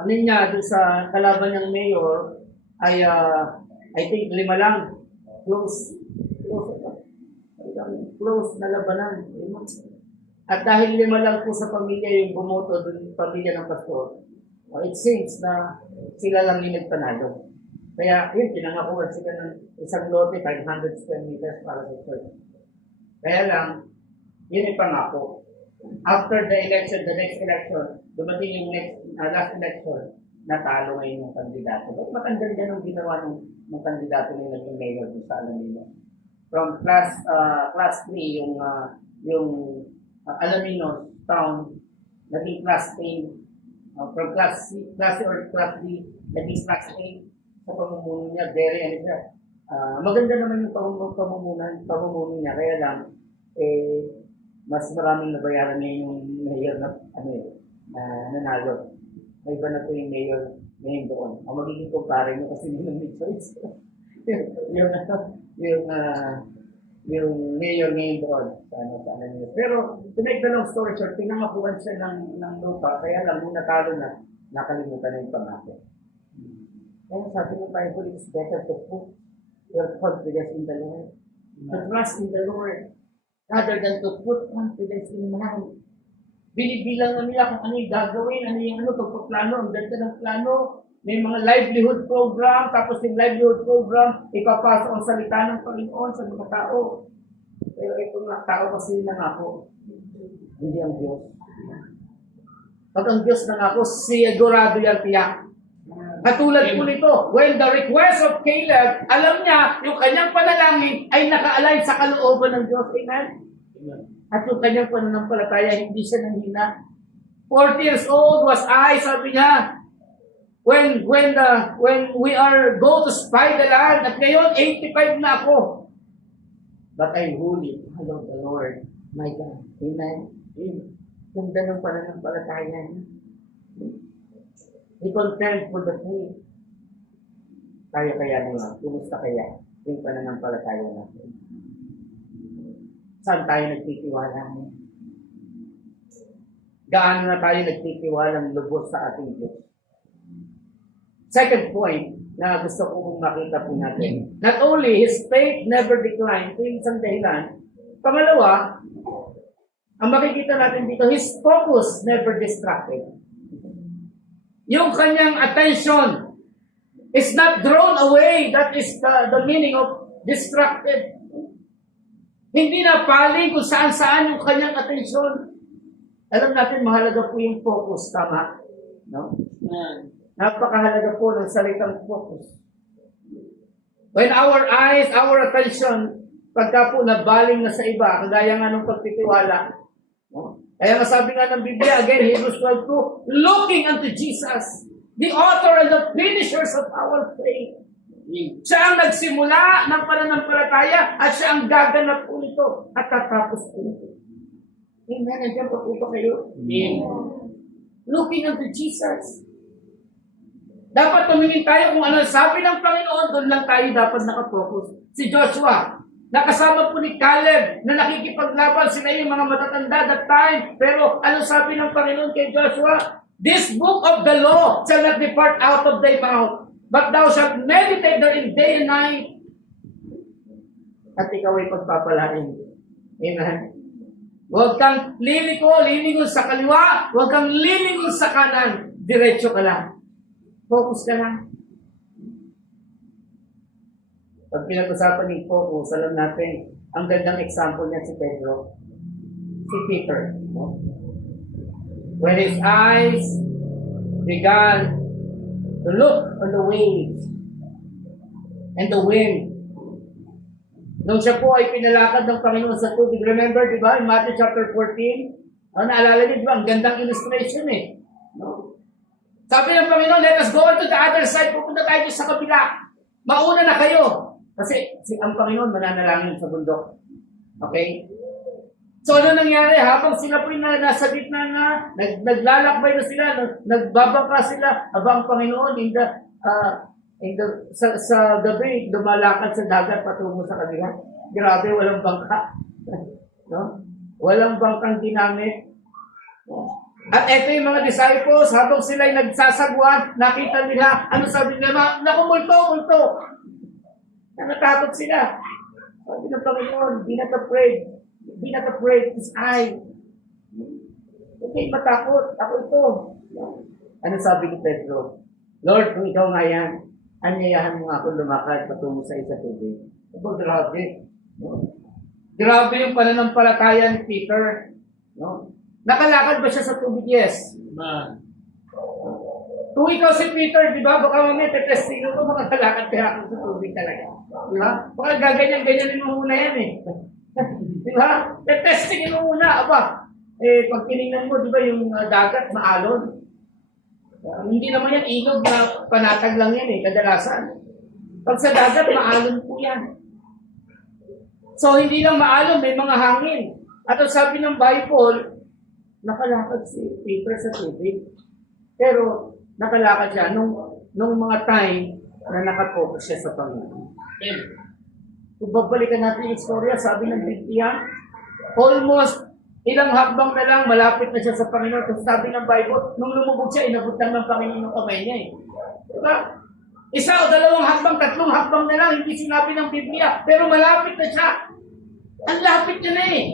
niya doon sa kalaban ng mayor ay I think 5 lang. Close na labanan. 5. At dahil 5 lang po sa pamilya yung bumoto doon, pamilya ng pastor, it seems na sila lang yung nagpanalo. Kaya yun, pinangakuha sila ng isang lote, 500 square meters para sa church. Kaya lang, yun ay pangako. After the election, the next election, dumating yung last election, natalo ngayon yung kandidato. Matandang yan ang ginawa ng kandidato na naging mayor sa Alamino. From class 3, yung Alaminos town, naging class A. From class C or class D, naging class A sa pamumuno niya. Very, maganda naman yung pamumuno niya. Kaya lang, mas maraming nabayaran niya yung mayor na nanalo. May iba na po yung mayor ngayon doon. Ang magiging kumpare niyo kasi hindi may choice. yung mayor ngayon doon sa niyo. Pero to make the long story short, pinangakuan siya ng lupa. Kaya lang, nung natalo na, nakalimutan na yung pangako. Kaya sabi ng Bible, it's better to put your confidence in the Lord. To trust in the Lord. Rather than to put confidence in man. Binibilang na nila kung ano yung gagawin, ano yung pagpaplano, ang ganda ng plano. may mga livelihood program, tapos yung livelihood program, ipapasok ang salita ng Panginoon sa mga tao. Pero ito mga tao kasi nangako, hindi ang Diyos. Pag ang Diyos nangako, sigurado yan tiyak. Katulad po nito, when the request of Caleb, alam niya, yung kanyang panalangin ay naka-align sa kalooban ng Diyos. Amen? At yung kanyang pananampalataya, hindi siya nanghina. 40 years old was I, sabi niya, when we are go to spy the land, at ngayon 85 na ako. But I'm holy, I love the Lord, my God. Amen. Ganda ng pananampalataya niya. He contend for the faith. Tayo kaya naman, kumusta kaya yung pananampalataya natin? Saan tayo nagtitiwala? Gaano na tayo nagtitiwalang lubos sa ating Diyos? Second point na gusto kong makita po natin. Not only his faith never declined, ito yung isang dahilan. Pangalawa, ang makikita natin dito, his focus never distracted. Yung kanyang attention is not drawn away. That is the meaning of distracted. Hindi na paling kung saan-saan yung kanyang attention. Alam natin, mahalaga po yung focus, tama? No? Napakahalaga po ng salitang focus. When our eyes, our attention, pagka po nabaling na sa iba, kagaya nga ng pagtitiwala, no? Kaya masabi nga ng Biblia, again, Hebrews 12:2, looking unto Jesus, the author and the finishers of our faith. Siya ang nagsimula ng pananampalataya at siya ang gaganap po nito at tatapos po nito. Amen. Nandiyan pa po kayo? Amen. Looking unto Jesus. Dapat tumingin tayo kung ano sabi ng Panginoon, doon lang tayo dapat nakafocus. Si Joshua, nakasama po ni Caleb na nakikipaglaban sila yung mga matatanda that time. Pero ano sabi ng Panginoon kay Joshua? This book of the law shall not depart out of thy mouth, but thou shalt meditate therein day and night. At ikaw ay pagpapalain. Amen. Huwag kang lilingon sa kaliwa, huwag kang lilingon sa kanan. Diretso ka lang. Focus ka lang. Pag pinag-usapan ng focus, alam natin, ang gandang example niya si Pedro. Si Peter. No? When his eyes began to look on the waves and the wind, nung siya po ay pinalakad ng Panginoon sa tubig, remember, di ba, in Matthew chapter 14, naalala niyo, di ba, ang gandang illustration eh. No? Sabi ng Panginoon, let us go to the other side, pupunta tayo sa kabila. Mauna na kayo. Kasi ang Panginoon mananalangin sa bundok. Okay? So ano nangyari? Habang sila po nasa gitna na, naglalakbay na sila, nagbabangka sila, habang ang Panginoon sa gabi, lumalakad sa dagat patungo sa kanila. Grabe, walang bangka. No? Walang bangkang ginamit. At eto yung mga disciples, habang sila'y nagsasagwan, nakita nila, ano sabi nila? Naku, multo! Natakot sila. Sabi ng Panginoon, be not afraid. Be not afraid, it's I. Okay, matakot. Ako ito. Ano sabi ni Pedro? Lord, kung ikaw nga yan, anyayahan mo ako lumakad patungo sa isa tubig. Aba, grabe. No? Grabe yung pananampalataya ni Peter. No? Nakalakad ba siya sa tubig? Yes. Kung ikaw si Peter, di ba, baka mamaya tetestino ko, makakalakad kaya ako sa tubig talaga. Di ba? Baka gaganyan-ganyanin mo muna yan eh. Di ba? Tetestingin mo muna. Aba, pag tinignan mo, di ba, yung dagat, maalon. Hindi naman yan ilog na panatag lang yan eh, kadalasan. Pag sa dagat, maalon po yan. So, hindi lang maalon, may mga hangin. At ang sabi ng Bible, nakalakad si Peter sa tubig. Pero, nakalakad siya nung mga time na nakafocus siya sa Panginoon. Kung babalikan natin yung istorya, sabi ng Biblia, almost ilang hakbang na lang, malapit na siya sa Panginoon. Kasi sabi ng Bible, nung lumubog siya, inabutan ng Panginoon ng kamay niya eh. Diba? Isa o dalawang hakbang, tatlong hakbang na lang, hindi sinabi ng Biblia, pero malapit na siya. Ang lapit niya na eh.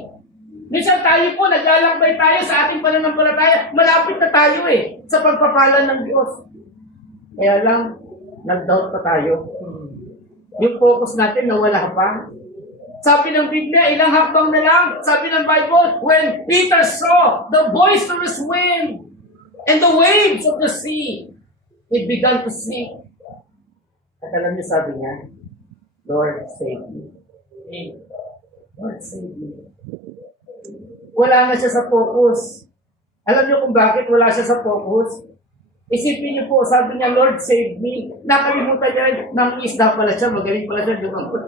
Minsan tayo po, naglalakbay tayo sa ating pananampalataya, malapit na tayo eh, sa pagpapalan ng Diyos. Kaya lang, nag-doubt pa tayo. Yung focus natin nawala pa. Sabi ng Biblia, ilang hakbang na lang. Sabi ng Bible, when Peter saw the boisterous wind and the waves of the sea, it began to sink. At alam niyo, sabi niya, Lord, save me. Lord, save me. Wala na siya sa focus. Alam niyo kung bakit wala siya sa focus? Isipin niyo po, sabi niya, Lord, save me. Nakalimutan niya, nang isda pala siya, magaling pala siya lumangot.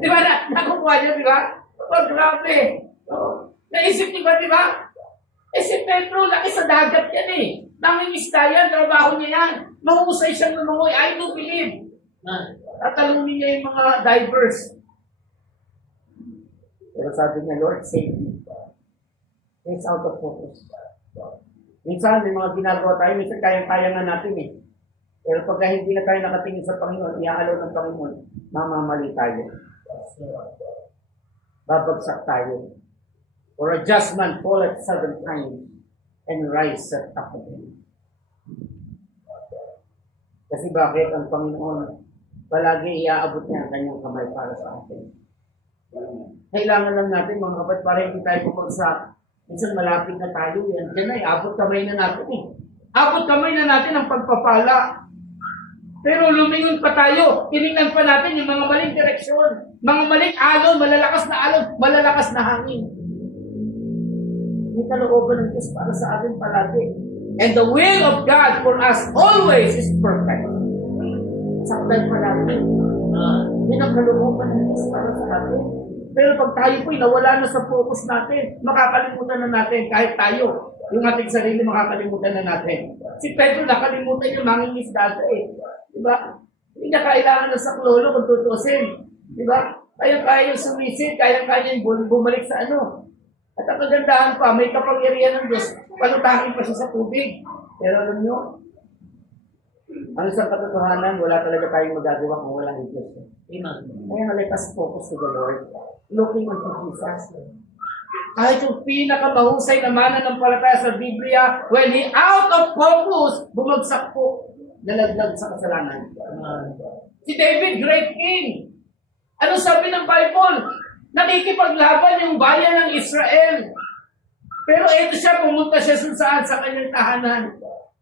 Di ba? Nakukuha niya, di ba? Oh, grabe. Oh. Naisip niyo ba, di ba? Si Pedro, laki sa dagat yan eh. Nangingisda yan, trabaho niya yan. Mahusay siyang lumangoy. I do believe. Tatalunin niya yung mga divers. Pero sabi niya, Lord, save me. It's out of focus. Minsan, may mga ginagawa tayo, minsan kayang-kaya nga natin eh. Pero pagka hindi na tayo nakatingin sa Panginoon, iaalaw ng Panginoon, mamamali tayo. Babagsak tayo. For a just man falleth 7 times and riseth up again. Kasi bakit ang Panginoon palagi iaabot niya ang kanyang kamay para sa atin. Kailangan lang natin mga kapatid para hindi tayo bumagsak. Minsan malapit na tayo yan. Diyan na, abot kamay na natin eh. Abot kamay na natin ang pagpapala. Pero lumingon pa tayo. Tinignan pa natin yung mga maling direksyon. Mga maling alon, malalakas na hangin. May kalooban ng Diyos para sa atin palagi. And the will of God for us always is perfect. Saktan palagi. Yun ang kalooban ng Diyos para sa atin. Pero pag tayo po'y nawala na sa focus natin, makakalimutan na natin kahit tayo. Yung ating sarili makakalimutan na natin. Si Pedro nakalimutan yung mangingisda eh. Diba? Hindi niya kailangan na sa klolo kung tutusin. Diba? Kaya-kaya yung sumisid, kaya-kaya yung bumalik sa ano. At ang kagandahan pa, may kapangyarihan ng Diyos, palutakin pa siya sa tubig. Pero alam nyo, ano sa katotohanan, wala talaga tayong magagawa kung wala ng Diyos. Amen. Kaya let us focus to the Lord, looking unto Jesus. Kahit yung pinakamahusay na mananampalataya sa Biblia, when he out of focus, bumagsak po, nalaglag sa kasalanan. Si David, great king. Ano sabi ng Bible? Nakikipaglaban yung bayan ng Israel. Pero ito siya, pumunta siya saan sa kanyang tahanan.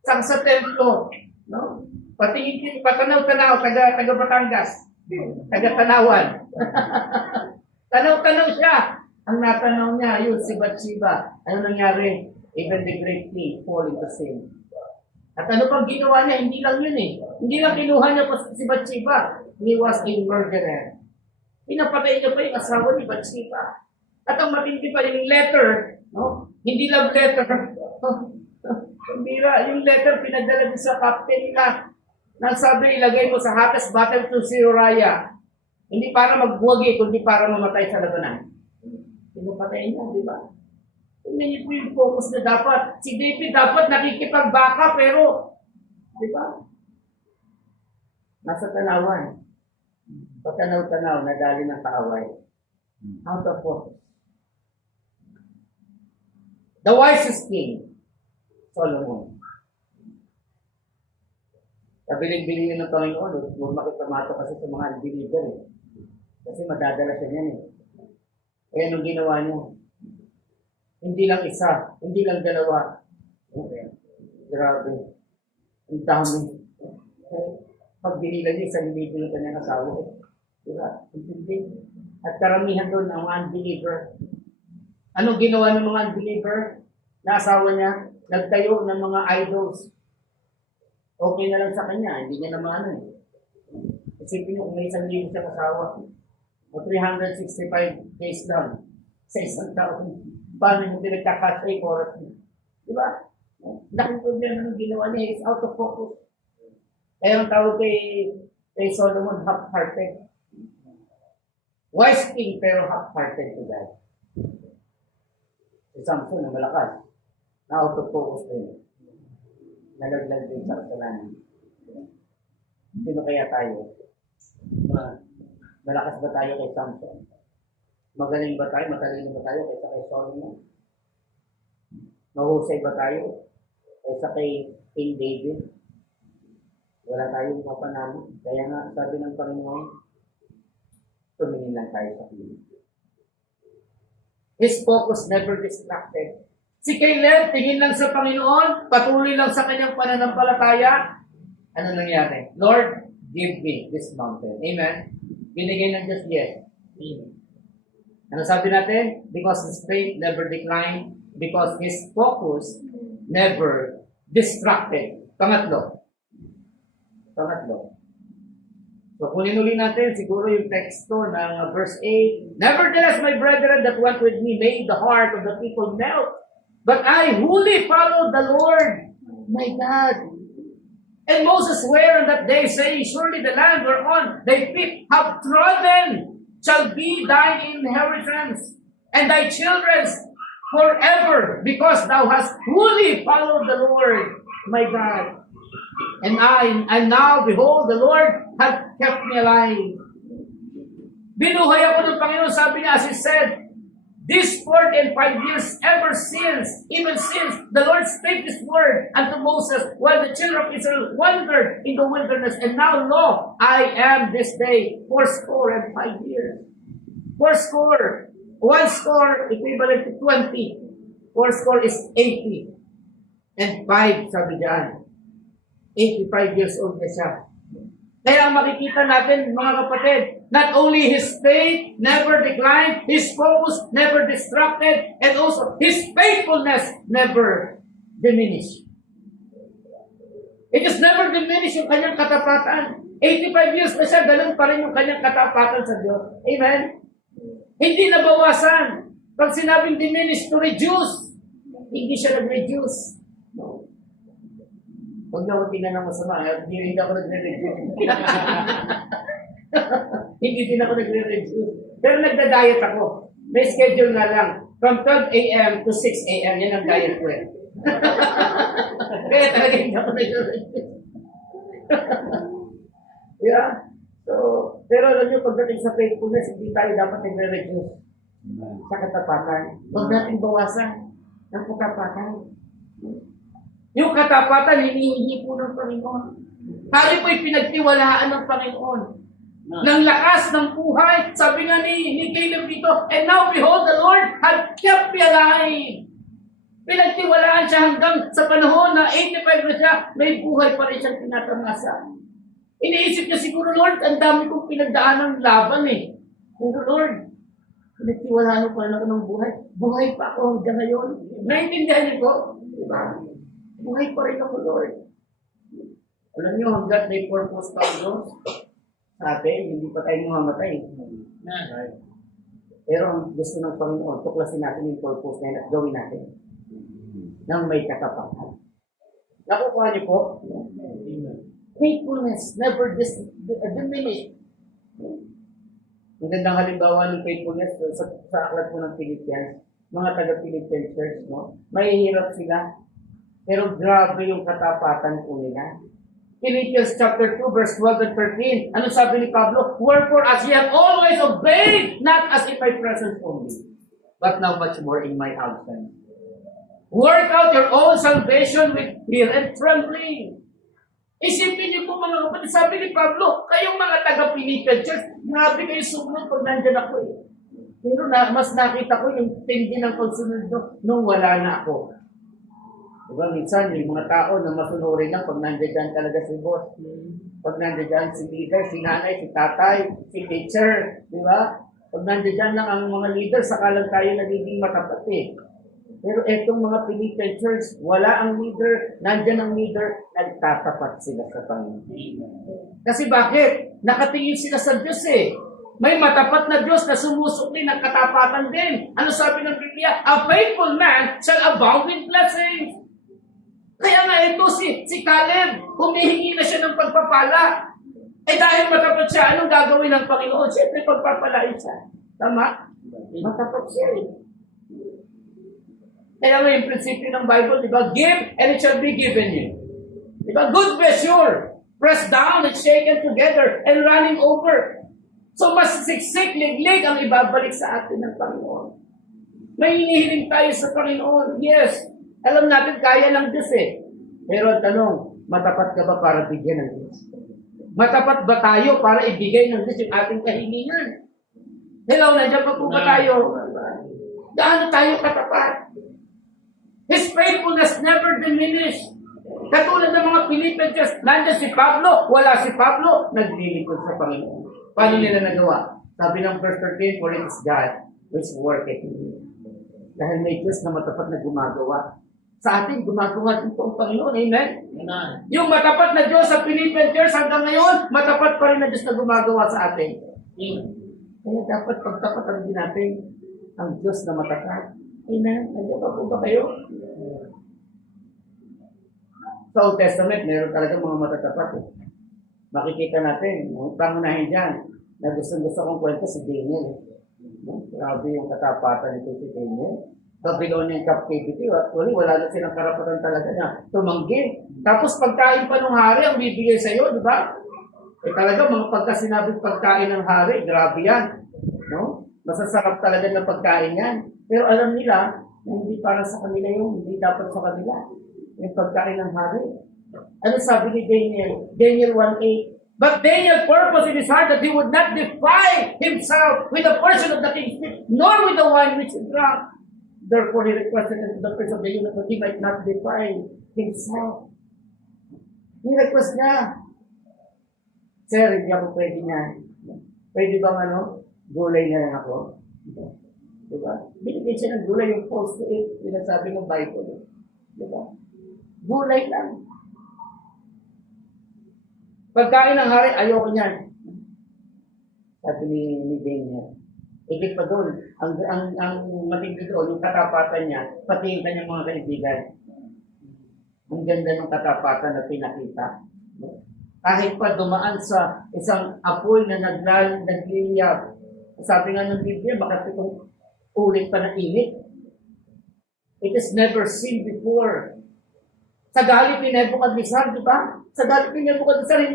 Sa templo. No? Patingin, patanaw-tanaw, taga Batangas. Taga-tanawan. Tanaw-tanaw siya. Ang natanaw niya, yun si Bathsheba. Ano nangyari? Even the great king fall into sin. At ano pang ginawa niya? Hindi lang yun eh. Hindi lang kinuha niya pa si Bathsheba. He was a murderer. Pinapatay niya pa yung asawa ni Bathsheba. At ang matindi pa yung letter, no? Hindi love letter. Yung letter pinadala din sa captain nila. Nasabi, ilagay mo sa hottest battle to si Uriah. Hindi para magbuwagi, kundi para mamatay sa labanan. Pinapatay niya, di ba? Tingnan niyo po yung focus na dapat. Si David dapat nakikipagbaka, pero, di ba? Nasa tanawan. Patanaw-tanaw, nadali ng kaaway. Out of focus. The wisest king, Solomon. Kabiling-biling ng Panginoon, huwag makipamato kasi sa mga unbeliever eh. Kasi madadala siya niyan eh. Kaya anong ginawa niya? Hindi lang isa, hindi lang dalawa. Okay. Grabe. Ang dami. Pag binilan niya, isang libo yung kanyang asawa eh. Diba? Hindi. At karamihan doon ang mga unbeliever. Anong ginawa ng mga unbeliever? Na asawa niya, nagtayo ng mga idols. Okay na lang sa kanya, hindi niya naman ano eh. Isipin niyo kung may 1,000 siya kasawa. O 365 days lang sa isang taon. Paano yung pinagkakasya yung oras niya? Diba? Laking problema ng ginawa niya is out of focus. Kaya ang tawag kay Solomon, half-hearted. Wise king pero half-hearted to God. Si Samson na malakas, na out of focus din. Nalaglag din sa kasalanan. Sino kaya tayo? Malakas ba tayo kay Samson? Magaling ba tayo? Matalino ba tayo kaysa kay Solomon? Mahusay ba tayo kaysa kay King David? wala tayong mapanalo. Kaya nga, sabi ng Panginoon, tumingin lang tayo sa Pilipinas. His focus never distracted. Si Caleb, tingin lang sa Panginoon, patuloy lang sa kanyang pananampalataya. Ano nangyari? Lord, give me this mountain. Amen? Binigay ng Diyos, yes. Amen. Ano sabi natin? Because his faith never declined, because his focus never distracted. Pangatlo. So, kunin uli natin siguro yung teksto ng verse 8. Nevertheless, my brethren that went with me made the heart of the people melt. But I wholly followed the Lord, my God. And Moses sware on that day, saying, surely the land whereon thy feet have trodden shall be thine inheritance, and thy children's forever, because thou hast wholly followed the Lord, my God. And now, behold, the Lord hath kept me alive. Binuhay ako ng Panginoon, sabi niya, as he said, this 45 years ever since, even since the Lord spake this word unto Moses, while the children of Israel wandered in the wilderness, and now, lo, I am this day 85 years. 80, 80 equivalent to 20. 80 is 80. And 5, sabi diyan. 85 years old na siya. Kaya ang makikita natin, mga kapatid, not only his faith never declined, his focus never distracted, and also his faithfulness never diminished. It is never diminished yung kanyang katapatan. 85 years na siya, ganun pa rin yung kanyang katapatan sa Diyos. Amen? Hindi nabawasan. Pag sinabing diminish to reduce, hindi siya nag-reduce. No. Huwag na ako tingnan ng masama. Hindi ako nagre-reduce. Hindi din ako nagre-reduce. Pero nagda-diet ako. May schedule na lang. From 12 a.m. to 6 a.m. Yan ang diet ko eh. Kaya talaga hindi ako nagre-reduce. Yeah. So, pero alam nyo, pagdating sa faithfulness, hindi tayo dapat nagre-reduce sa katapatan. Huwag natin bawasan ng katapatan. Yung katapatan, hinihingi po ng Panginoon. Tayo po'y pinagtiwalaan ng Panginoon. Ng lakas ng buhay. Sabi nga ni Caleb dito, and now behold, the Lord had kept me alive. Pinagtiwalaan siya hanggang sa panahon na 85 na siya, may buhay pa rin siyang tinatamasa. Iniisip niya siguro, Lord, ang dami kong pinagdaan ng laban eh. Pero Lord, pinagtiwalaan ko pa lang ng buhay. Buhay pa ako hanggang ngayon. Naintindihan niyo po? Diba? Buhay pa rin ako, Lord. Alam niyo, hanggat may purpose pa Diyos sa atin, hindi pa tayo mamamatay. Pero ang gusto ng Panginoon, tuklasin natin yung purpose na yun at gawin natin nang may katapatan. Nakukuha niyo po? Faithfulness never diminished. Ang gandang halimbawa ng faithfulness sa aklat po ng Philippians, mga taga-Philippian church, no? Mahihirap sila. Pero grabe yung katapatan po nila. Philippians chapter 2, verse 12 and 13. Ano sabi ni Pablo? Wherefore, as ye have always obeyed, not as in my presence only, but now much more in my absence. Work out your own salvation with fear and trembling. Isipin niyo po mga kapatid, sabi ni Pablo, kayong mga taga-Philippian church, grabe kayo sumunod pag nandyan ako eh. Pero mas nakita ko yung tindi ng pagsunod nung wala na ako. Diba, minsan yung mga tao na masunurin lang pag nandiyan talaga si boss. Pag nandiyan si leader, si nanay, si tatay, si teacher. Diba? Pag nandiyan lang ang mga leader, saka lang tayo nagiging matapat eh. Pero etong mga Philippian church, wala ang leader, nandiyan ang leader, nagtatapat sila sa Panginoon. Kasi bakit? Nakatingin sila sa Diyos eh. May matapat na Diyos na sumusukli ng katapatan din. Ano sabi ng Biblia? A faithful man shall abound in blessings. Kaya nga ito si Caleb, humihingi na siya ng pagpapala. Eh dahil matapat siya, anong gagawin ng Panginoon? Siyempre pagpapalain siya. Tama? Matapat siya eh. Kaya nga yung prinsipyo ng Bible, di ba? Give and it shall be given you. Di ba? Good measure. Pressed down and shaken together and running over. So mas siksik, liglig ang ibabalik sa atin ng Panginoon. May hinihiling tayo sa Panginoon. Yes. Alam natin, kaya lang Diyos eh. Pero ang tanong, Matapat ka ba para bigyan ng Diyos? Matapat ba tayo para ibigay ng Diyos yung ating kahilingan? Hello, nandiyan pa po ba tayo? Gaano tayo katapat? His faithfulness never diminished. Katulad ng mga Philippians, nandiyan si Pablo, wala si Pablo, naglilingkod sa Panginoon. Paano nila nagawa? Sabi ng verse 13, for it is God which worketh in you. Dahil may Diyos na matapat na gumagawa. Sa atin, gumagawa din po ang Panginoon. Amen? Amen. Yung matapat na Diyos sa Philippian Church hanggang ngayon, matapat pa rin na Diyos na gumagawa sa atin. Kaya dapat pagtapatan din natin ang Diyos na matapat. Amen? Nandiyan pa po ba kayo? Sa Old Testament, meron talaga mga matatapat. Makikita natin, pangunahin dyan, na gusto kong kwento si Daniel. Grabe yung katapatan nito si Daniel. Babylonian captivity, actually, wala na silang karapatan talaga na tumanggi. Tapos pagkain pa ng hari ang bibigay sa iyo, di ba? Eh talaga, mga pagkasinabing pagkain ng hari, grabe yan. No? Masasarap talaga ng pagkain yan. Pero alam nila, na hindi para sa kanila yung, hindi dapat sa kanila. Yung pagkain ng hari. Ano sabi ni Daniel? Daniel 1:8. But Daniel purposed in his heart that he would not defile himself with the portion of the king's meat, nor with the wine which he drank. Therefore, he requested unto the prince of the eunuchs that he might not defile himself. Ni-request niya. Sir, hindi ako pwede niya. Pwede bang gulay na lang ako? Diba? Binigyan siya ng gulay yung post to it, sinasabi ng Bible. Diba? Gulay lang. Pagkain ng hari, ayoko niyan. Sabi ni Daniel. Higit pa doon, ang matindi doon, yung katapatan niya, pati yung kanyang mga kaibigan. Ang ganda ng katapatan na pinakita. Kahit pa dumaan sa isang apoy na nagliliyab. Sabi nga ng Biblia, bakit itong ulit pa na init? It is never seen before. Sa galit ni Nebuchadnezzar, di ba? Sa galit ni Nebuchadnezzar,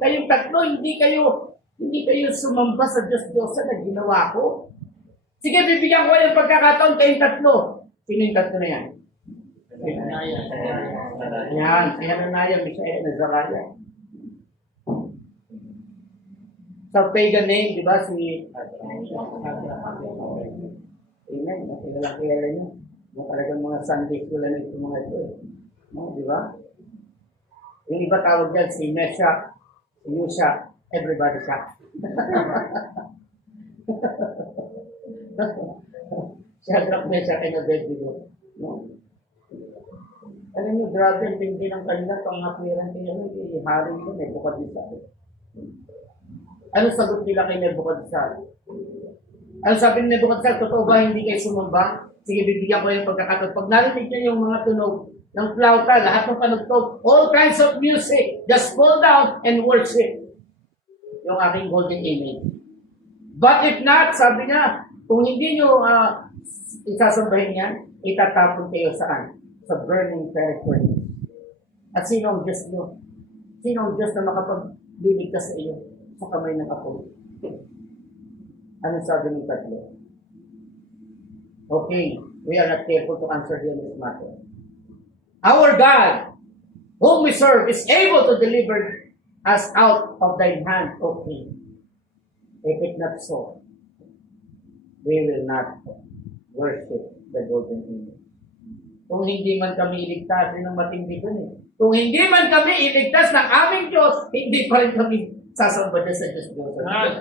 kayong tatlo, hindi kayo sumamba sa Diyos-Diyosa na ginawa ko. Sige, bibigyan ko yung pagkakataon kayong tatlo. Sino yung tatlo na yan? Yan, si Hananiah, Mishael, Azariah. Sa pagan name, di ba, si... Amen, kilala niyo. Talagang mga Sunday school na ito mga ito eh. No, di ba? Yung iba tawag dyan, si Meshach, si Yushak, everybody shock. Shadrach, Meshach, and Abednego. No? Alam niyo, grabe ang tindi ng kanila, panghapiran kaya haring ko, Nebuchadnezzar. Ano sagot nila kay Nebuchadnezzar? Ano sabi ni Nebuchadnezzar, totoo ba hindi kayo sumamba? Sige, bibigyan ko yung pagkakataon. Pag narinig niyo yung mga tunog ng flauta, lahat ng panugtog, all kinds of music, just fall down and worship yung aking golden image. But if not, sabi niya, kung hindi nyo isasambahin yan, itatapon kayo saan? Sa burning territory. At sino ang Diyos nyo? Sino ang Diyos na makapagliligtas sa iyo sa kamay ng apoy? Ano sabi ng tatlo? Okay, we are not careful to answer here this matter. Our God, whom we serve, is able to deliver us out of thine hand, O King. If it not so, we will not worship the golden image. Kung hindi man kami iligtas, yun ang matindi dun eh. Kung hindi man kami iligtas ng aming Diyos, hindi pa rin kami sasamba sa Diyos.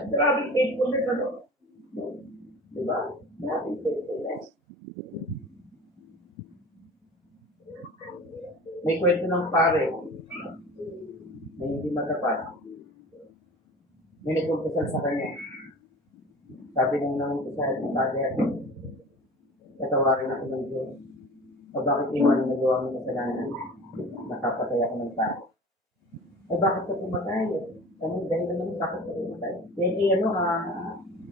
Grabe faithfulness, ano? Diba? Grabe faithfulness. May kwento ng pare na hindi matapat. May nagkumpisal sa kanya. Sabi nung nangumpisal ng pare, tatawarin ako ng Diyos. O bakit iwan ang nagawa mong kasalanan? Nakapatay ako ng tao. Eh bakit ka pumatay? Ano, dahil naman bakit ka pumatay?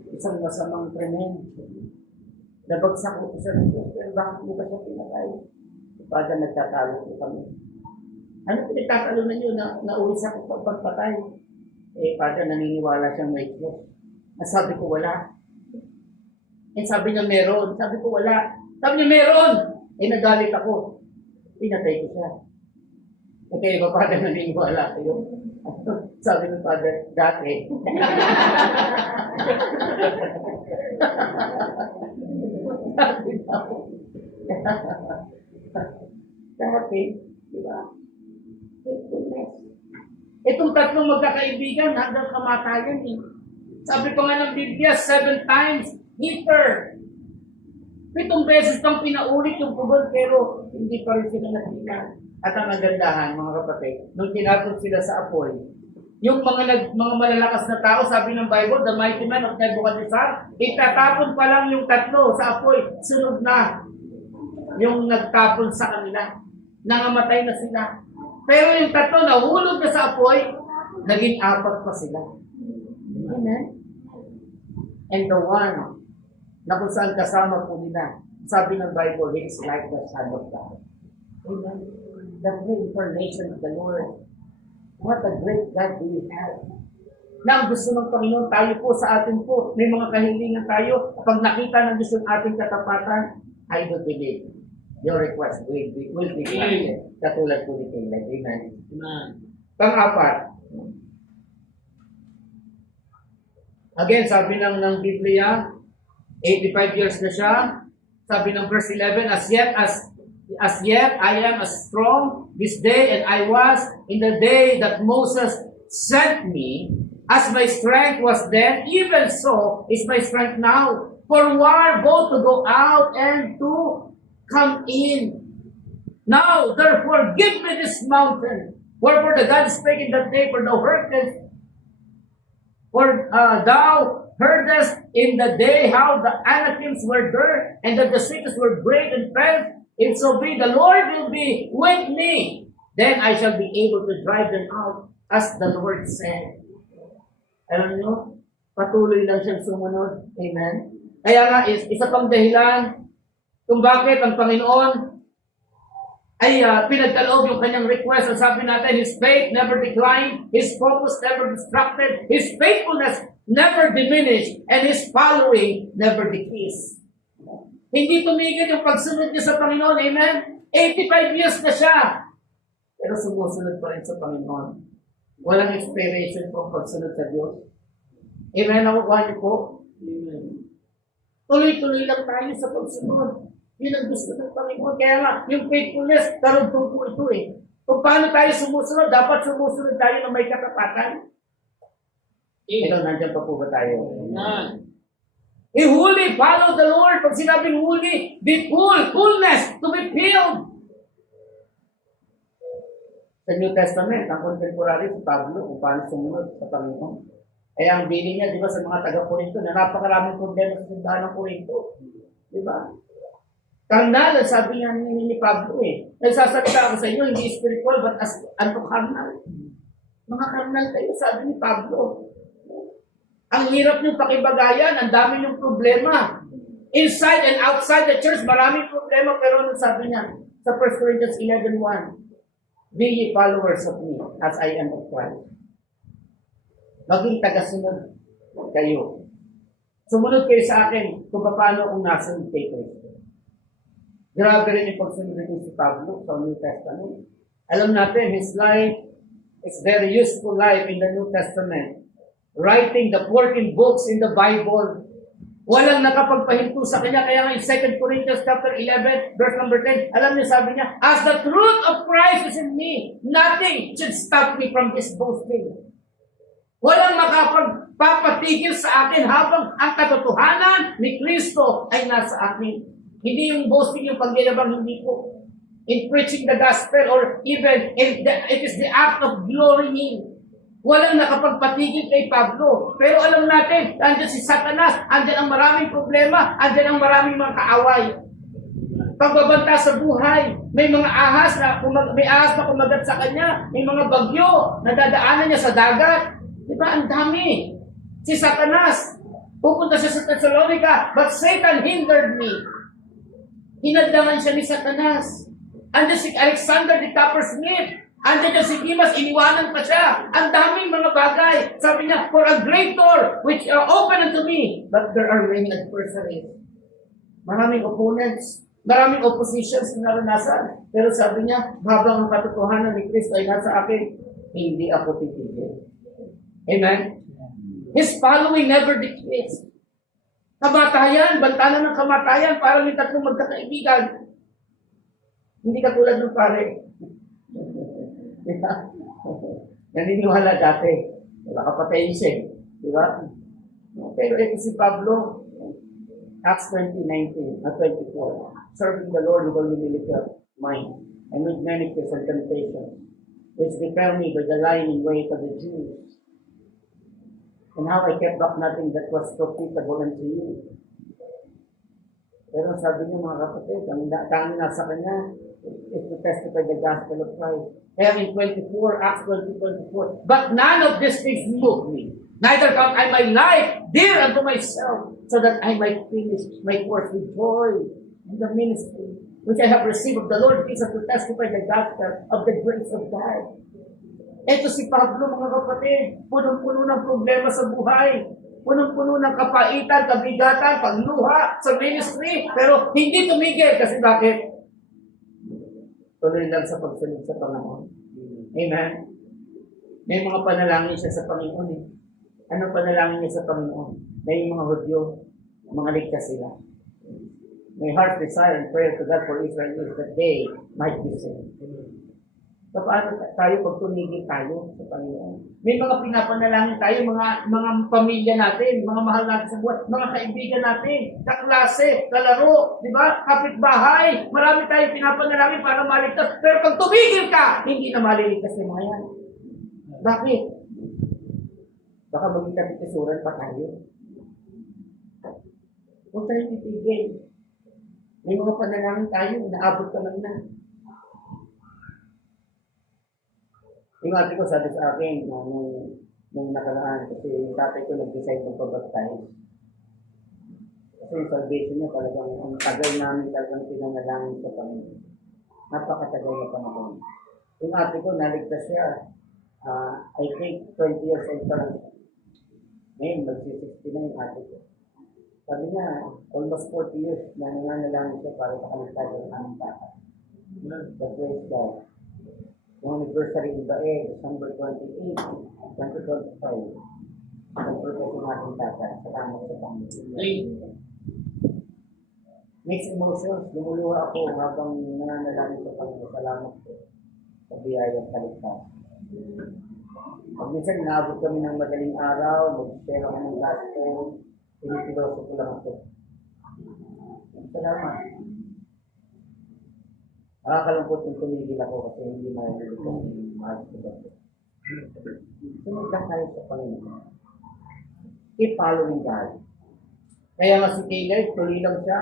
Isang masamang krimen. Nabagsak ko sa Diyos. Pero bakit mo ba siya pinatay? Pada nagtatalo ko kami. Ano pinagtatalo na nyo na naulis ako sa pagpatay? Eh, pada naniniwala siyang may Diyos. Sabi ko wala. Eh, sabi niya meron. Sabi ko wala. Sabi niya meron. Eh, nagalit ako. Pinatay ko siya. Okay, iba pa rin naniniwala kayo. Sabi ng Father, dati. Dati, di ba? Faithfulness. Itong tatlong magkakaibigan hanggang kamatayan eh. Sabi pa nga ng Biblia, 7 times hitter. 7 beses pang pinaulit yung pugon pero hindi pa rin sila nakita. At ang nagandahan, mga kapatid, nung tinapos sila sa apoy, yung mga malalakas na tao, sabi ng Bible, the mighty man of Nebuchadnezzar, itatapon pa lang yung tatlo sa apoy, sunod na yung nagtapon sa kanila. Nangamatay na sila. Pero yung tatlo nahulog na sa apoy, naging 4 pa sila. Amen? And the one na kung saan kasama po nila, sabi ng Bible, he is like the Son of God. Amen? The great incarnation of the Lord. What a great God we have. Na ang gusto ng Panginoon, tayo po sa atin po, may mga kahilingan tayo, pag nakita ng Diyos yung ating katapatan, I do believe your request will be granted. Katulad po ni Caleb. Amen. Amen. Pang-4. Again, sabi ng Biblia, 85 years na siya. Sabi ng verse 11, as yet I am as strong this day and I was in the day that Moses sent me. As my strength was then, even so is my strength now. For war both to go out and to come in. Now, therefore, give me this mountain. Wherefore the God spake in that day, for thou heardest in the day how the Anakims were there, and that the cities were great and fenced. If so be the Lord will be with me, then I shall be able to drive them out, as the Lord said. Alam nyo, patuloy lang siyang sumunod. Amen? Kaya nga, isa pang dahilan kung bakit ang Panginoon ay pinagkaloob yung kanyang request. Ang sabi natin, His faith never declined, His focus never distracted, His faithfulness never diminished, and His following never decreased. Hindi tumigil yung pagsunod niya sa Panginoon. Amen? 85 years na siya. Pero sumusunod pa rin sa Panginoon. Walang expiration po ang pagsunod sa Diyos. Amen? Nakukuha niyo po? Amen. Tuloy-tuloy lang tayo sa pagsunod. Yun ang gusto ng Panginoon. Kaya nga, yung faithfulness, karugtong po ito eh. Kung paano tayo sumusunod, dapat sumusunod tayo na may katapatan. Ito, nandiyan pa po ba tayo? Amen. Ihuli, follow the Lord. Pag sinabing huli, be full, fullness, to be filled. Sa New Testament, ang contemporary si Pablo, kung paano sumunod sa Panginoon. Kaya ang bilin niya, di ba, sa mga taga-Corinto, na napakaraming problema sa simbahan ng Corinto. Di ba? Karnal, sabi niya ni Pablo eh. Nagsasalita ako sa inyo, hindi spiritual, but as ano karnal. Mga karnal kayo, sabi ni Pablo. Ang hirap niyong pakibagayan, ang dami niyong problema. Inside and outside the church, maraming problema, pero ano sabi niya? Sa 1 Corinthians 11:1, be ye followers of me, as I am of Christ. Maging tagasunod kayo. Sumunod kayo sa akin kung paano kung nasunod kay Kristo. Grabe rin yung pagsunod rin si Pablo sa New Testament. Alam natin, his life is very useful life in the New Testament. Writing the 14 books in the Bible. Walang nakapagpahinto sa kanya. Kaya nga in 2 Corinthians chapter 11, verse number 10, alam niyo sabi niya, as the truth of Christ is in me, nothing should stop me from this boasting. Walang makapagpapatigil sa akin habang ang katotohanan ni Kristo ay nasa akin. Hindi yung boasting, yung pagyayabang, hindi po. In preaching the gospel or even it is the act of glorying. Walang nakapagpatigil kay Pablo. Pero alam natin, andyan si Satanas, andyan ang maraming problema, andyan ang maraming mga kaaway. Pagbabanta sa buhay, may mga ahas na may ahas na kumagat sa kanya, may mga bagyo na dadaanan niya sa dagat. Di ba? Ang dami. Si Satanas, pupunta siya sa Thessalonica, but Satan hindered me. Hinadlangan siya ni Satanas. Andyan si Alexander the Coppersmith. Andyan si Dimas, iniwanan pa siya. Ang daming mga bagay. Sabi niya, for a great door which are open unto me, but there are many adversaries. Maraming opponents. Maraming oppositions na naranasan. Pero sabi niya, habang ang katotohanan ni Kristo ay nasa akin, hindi ako titigil. Amen? His following never decreased. Kamatayan, bantalan ng kamatayan, parang may tatlong magkakaibigan. Hindi ka tulad ng pare. Naniniwala dati. Wala ka patayin siya. Di ba? Pero ito si Pablo, Acts 20:19 at 24. Serving the Lord with all humility of mind and with many tears and temptations, which befell me by the lying in wait of the Jews. And how I kept back nothing that was profitable unto you. Pero sabi niyo mga kapatid, ang tanging nasa kanya is to testify the gospel of Christ. Kaya in 24, Acts 20:24, but none of these things move me. Neither count I my life dear unto myself, so that I might finish my course with joy in the ministry, which I have received of the Lord Jesus to testify the gospel of the grace of God. Ito si Pablo, mga kapatid, punong-puno ng problema sa buhay. Punong-puno ng kapaitan, kabigatan, pagluha sa ministry, pero hindi tumigil. Kasi bakit? Tuloy lang sa pagsunod sa Panginoon. Amen? May mga panalangin siya sa Panginoon eh. Anong panalangin niya sa Panginoon? May mga Hudyo, mga ligtas sila. My heart desire and prayer to God for Israel is that they might be saved. So, paano tayo pag tumigil tayo sa Panginoon? May mga pinapanalangin tayo, mga pamilya natin, mga mahal natin sa buhay, mga kaibigan natin, kaklase, kalaro, di ba? Kapitbahay. Marami tayo pinapanalangin para maligtas. Pero pag tumigil ka, hindi na maliligtas yung mga yan. Bakit? Baka maging kapitisuran pa tayo. Huwag tayo titigil. May mga panalangin tayo, naabot ka lang na. Yung ate ko sabi sa akin, nung nakaraan, kasi yung tatay ko nag-decide ng pabaptize. Kasi yung salvation niya talagang, ang tagal namin talagang pinanalangin sa Panginoon. Napakatagal na panahon. Yung ate ko, naligtas siya. I think 20 years old pa lang. Ngayon, mag-60 na yung ate ko. Sabi niya, almost 40 years na nananalangin siya para sa kaligtasan ng aming bata. But praise God. Yung anniversary iba December 28, 2025. Nag-protest yung ating tata. Salamat sa Panginoon. Mixed emotions, lumuluha ako habang nananalangin sa Panginoon. Salamat po sa biyayang kaligtasan. Pag minsan, naabot kami ng madaling araw, mag-share ako ng gospel, pinipiloso ko lang ako. Salamat. Nakakalungkot yung tumigil ako kasi hindi marinig ko yung mahal ko ba. Sunod lang tayo sa Panginoon. Keep following God. Kaya nga si Caleb, tuloy lang siya.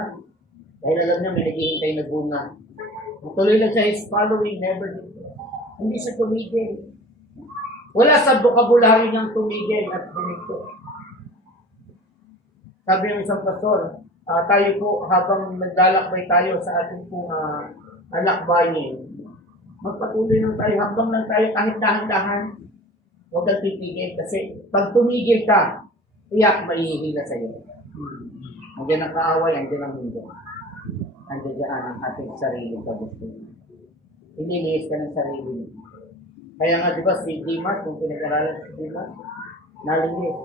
Dahil alam niya may naghihintay na bunga. Tuloy lang siya, he's following, never did. Hindi siya tumigil. Wala sa vocabulary niyang tumigil at huminto. Sabi ng isang pastor, tayo po habang naglalakbay tayo sa ating pong alakbayin, magpatuloy lang tayo, habang lang tayo kahit dahan-dahan. Huwag kang titigil kasi pag tumigil ka, iyak mahihila sa'yo. Andiyan ang kaaway, andiyan ang mundo. Andiyan dyan ang ating sariling kagustuhan. Inilis ka ng sarili mo. Kaya nga, di ba, si Dimas, kung pinag-aralan si Dimas, nalingis.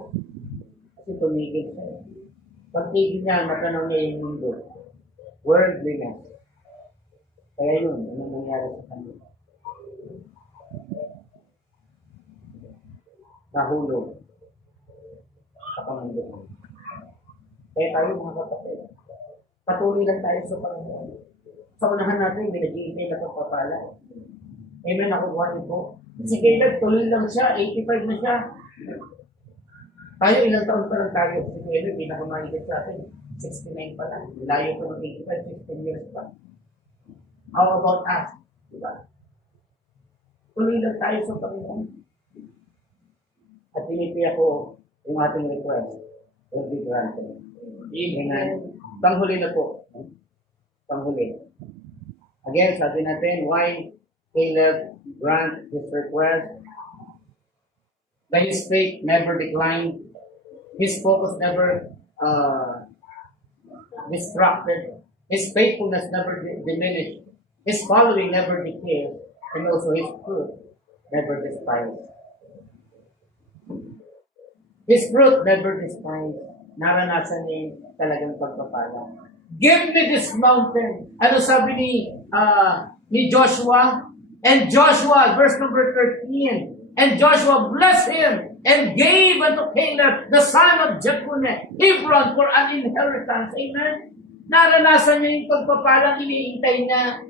Kasi tumigil siya. Pagtigil niya, matanaw niya yung mundo. Worldliness. Kaya yun, anong nangyari sa kanila? Nahulog sa kamunduhan. Kaya tayo mga kapatid, patuloy lang tayo sa Panginoon. Sa unahan natin, may nag-iintay na pagpapala. Amen, nakukuha niyo po. Si Caleb, tuloy lang siya, 85 na siya. Tayo, ilang taon pa lang tayo. Si Caleb, pinakamaligat sa atin, 69 pa lang. Layo ko ng 85, 16 years pa. How about us? Diba? Tuloy lang tayo sa Panginoon. At pinipili ako yung ating request. Will be granted. Amen. Panghuli na po. Panghuli. Again, sabi natin, why Caleb grant his request? That his faith never declined. His focus never distracted. His faithfulness never diminished. His following never decayed. And also his fruit never despised. His fruit never despised. Naranasan niya yung talagang pagpapala. Give me this mountain. Ano sabi ni Joshua? And Joshua, verse number 13, and Joshua blessed him and gave unto Caleb, the son of Jephunneh, Hebron for an inheritance. Amen? Naranasan niya yung pagpapalang iniintay niya.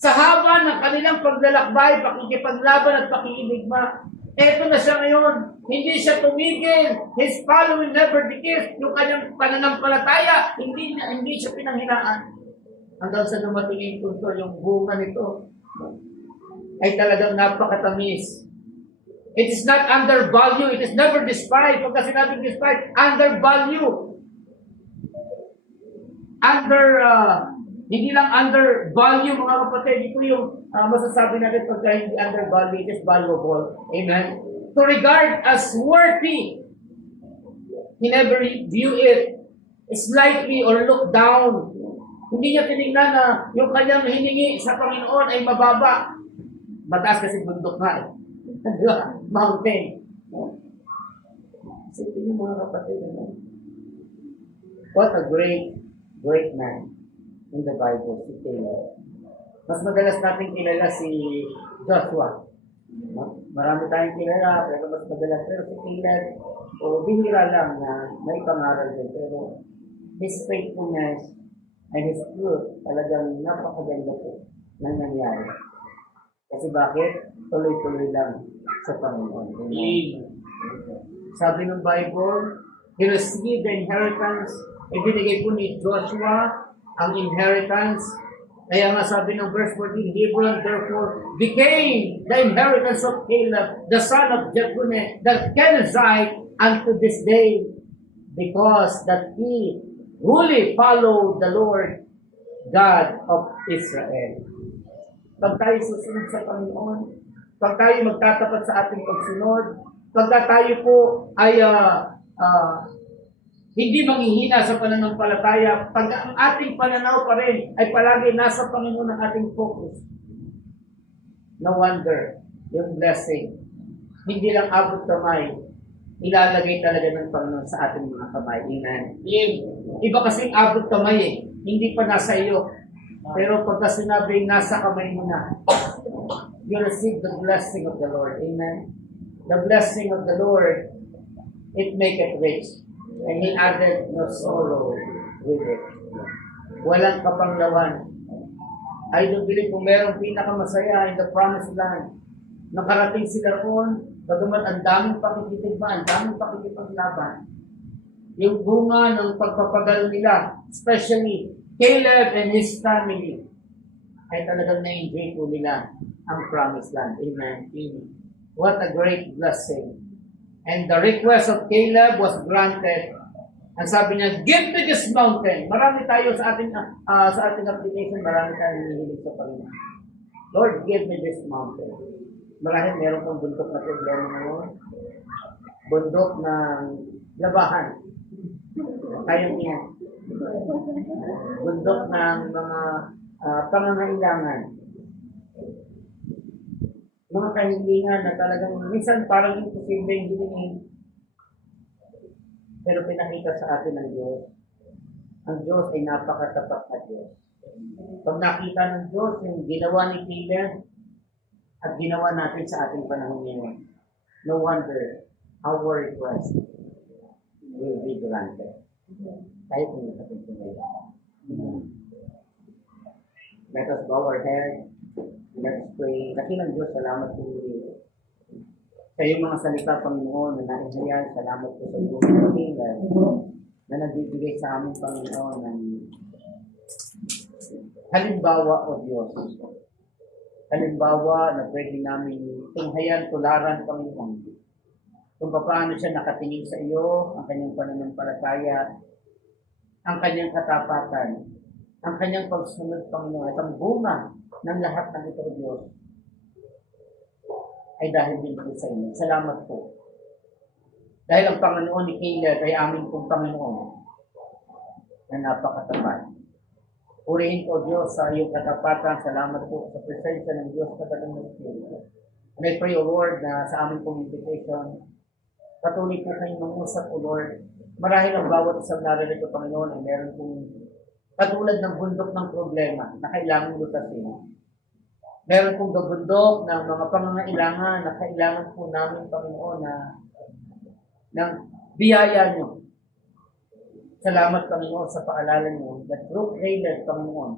Sa haba ng kanilang paglalakbay, pakikipaglaban at pakikiligma, eto na siya ngayon. Hindi siya tumigil. His following never decreased. Yung kanyang pananampalataya, hindi siya pinanghinaan. Hanggang sa dumating yung punto, yung bunga nito ay talagang napakatamis. It is not undervalue. It is never despised. Pagka sinabing despised, undervalue. Hindi lang undervalue, mga kapatid. Ito yung masasabi natin pagka hindi undervalue, it is valuable. Amen? To regard as worthy. He never view it slightly or look down. Hindi niya tinignan na yung kanyang hiningi sa Panginoon ay mababa. Mataas kasi bundok nga eh. Di ba? Mountain. Isipin niyo mga kapatid. What a great man in the Bible, si Caleb. Mas madalas natin kilala si Joshua. Marami tayong kilala, pero mas madalas. Pero si Caleb, bihira lang na may pangaral din. Pero his faithfulness and his fruit, talagang napakaganda po na nangyari. Kasi bakit? Tuloy-tuloy lang sa Panginoon. Sabi ng Bible, he received the inheritance. Ibinigay po ni Joshua ang inheritance. Kaya nga sabi ng verse 14, Hebron therefore became the inheritance of Caleb, the son of Jephunneh, the Kenizzite, unto this day, because that he wholly followed the Lord God of Israel. Pag tayo susunod sa Panginoon, pag tayo magtatapat sa ating pagsunod, pagka tayo po ay hindi manghihina sa pananampalataya, pag ang ating pananaw pa rin ay palagi nasa Panginoon ang ating focus. No wonder, yung blessing, hindi lang abot kamay, ilalagay talaga ng Panginoon sa ating mga kamay. Amen. Iba kasing abot kamay eh, hindi pa nasa iyo. Pero pagka sinabi, nasa kamay mo na, you receive the blessing of the Lord. Amen. The blessing of the Lord, it maketh rich. And He added no sorrow with it. Walang kapanglawan. I don't believe kung merong pinakamasaya in the promised land. Nakarating sila roon, bagamat ang daming pakikitigma, ang daming pakikipaglaban. Yung bunga ng pagpapagal nila, especially Caleb and his family, ay talagang na-enjoy po nila ang promised land. Amen. What a great blessing. And the request of Caleb was granted. Ang sabi niya, give me this mountain. Marami tayo sa ating application, marami tayong hinihiling sa Panginoon. Lord, give me this mountain. Marahil meron kang bundok na problema ngayon. Bundok ng labahan. Kayang niya. Bundok ng mga pangangailangan. Mga kahilingan na talagang minsan parang imposible yung hilingin. Pero pinakita sa atin ng Diyos. Ang Diyos ay napakatapat na Diyos. Pag nakita ng Diyos yung ginawa ni Caleb at ginawa natin sa ating panahon ngayon, no wonder our request will be granted. Kahit hindi natin tumayo. Let us bow our head. Let us pray. Dakilang Diyos, salamat po sa iyong mga salita, Panginoon, na nainhayan. Salamat po sa buhay ng Caleb na nagbibigay sa aming Panginoon ng halimbawa o Diyos. Halimbawa na pwede namin tunghayan, tularan, Panginoon. Kung paano siya nakatingin sa iyo, ang kanyang pananampalataya, ang kanyang katapatan, ang kanyang pagsunod, Panginoon, at ang bunga ng lahat ng ito, Diyos, ay dahil din po sa inyo. Salamat po. Dahil ang Panginoon ni Caleb ay aming pong Panginoon na napakatapat. Purihin ko, Diyos, sa iyong katapatan. Salamat po sa presensya ng Diyos sa dalang ng Espiritu. And I pray, O Lord, na sa aming pong invitation, patuloy po kayong mangusap, O Lord. Marahil ang bawat isang narito, Panginoon, ay meron pong katulad ng bundok ng problema na kailangan lutasin. Meron pong bundok ng mga pangangailangan na kailangan po namin, Panginoon, na ng biyaya niyo. Salamat, Panginoon, sa paalala niyo that through prayer, Panginoon,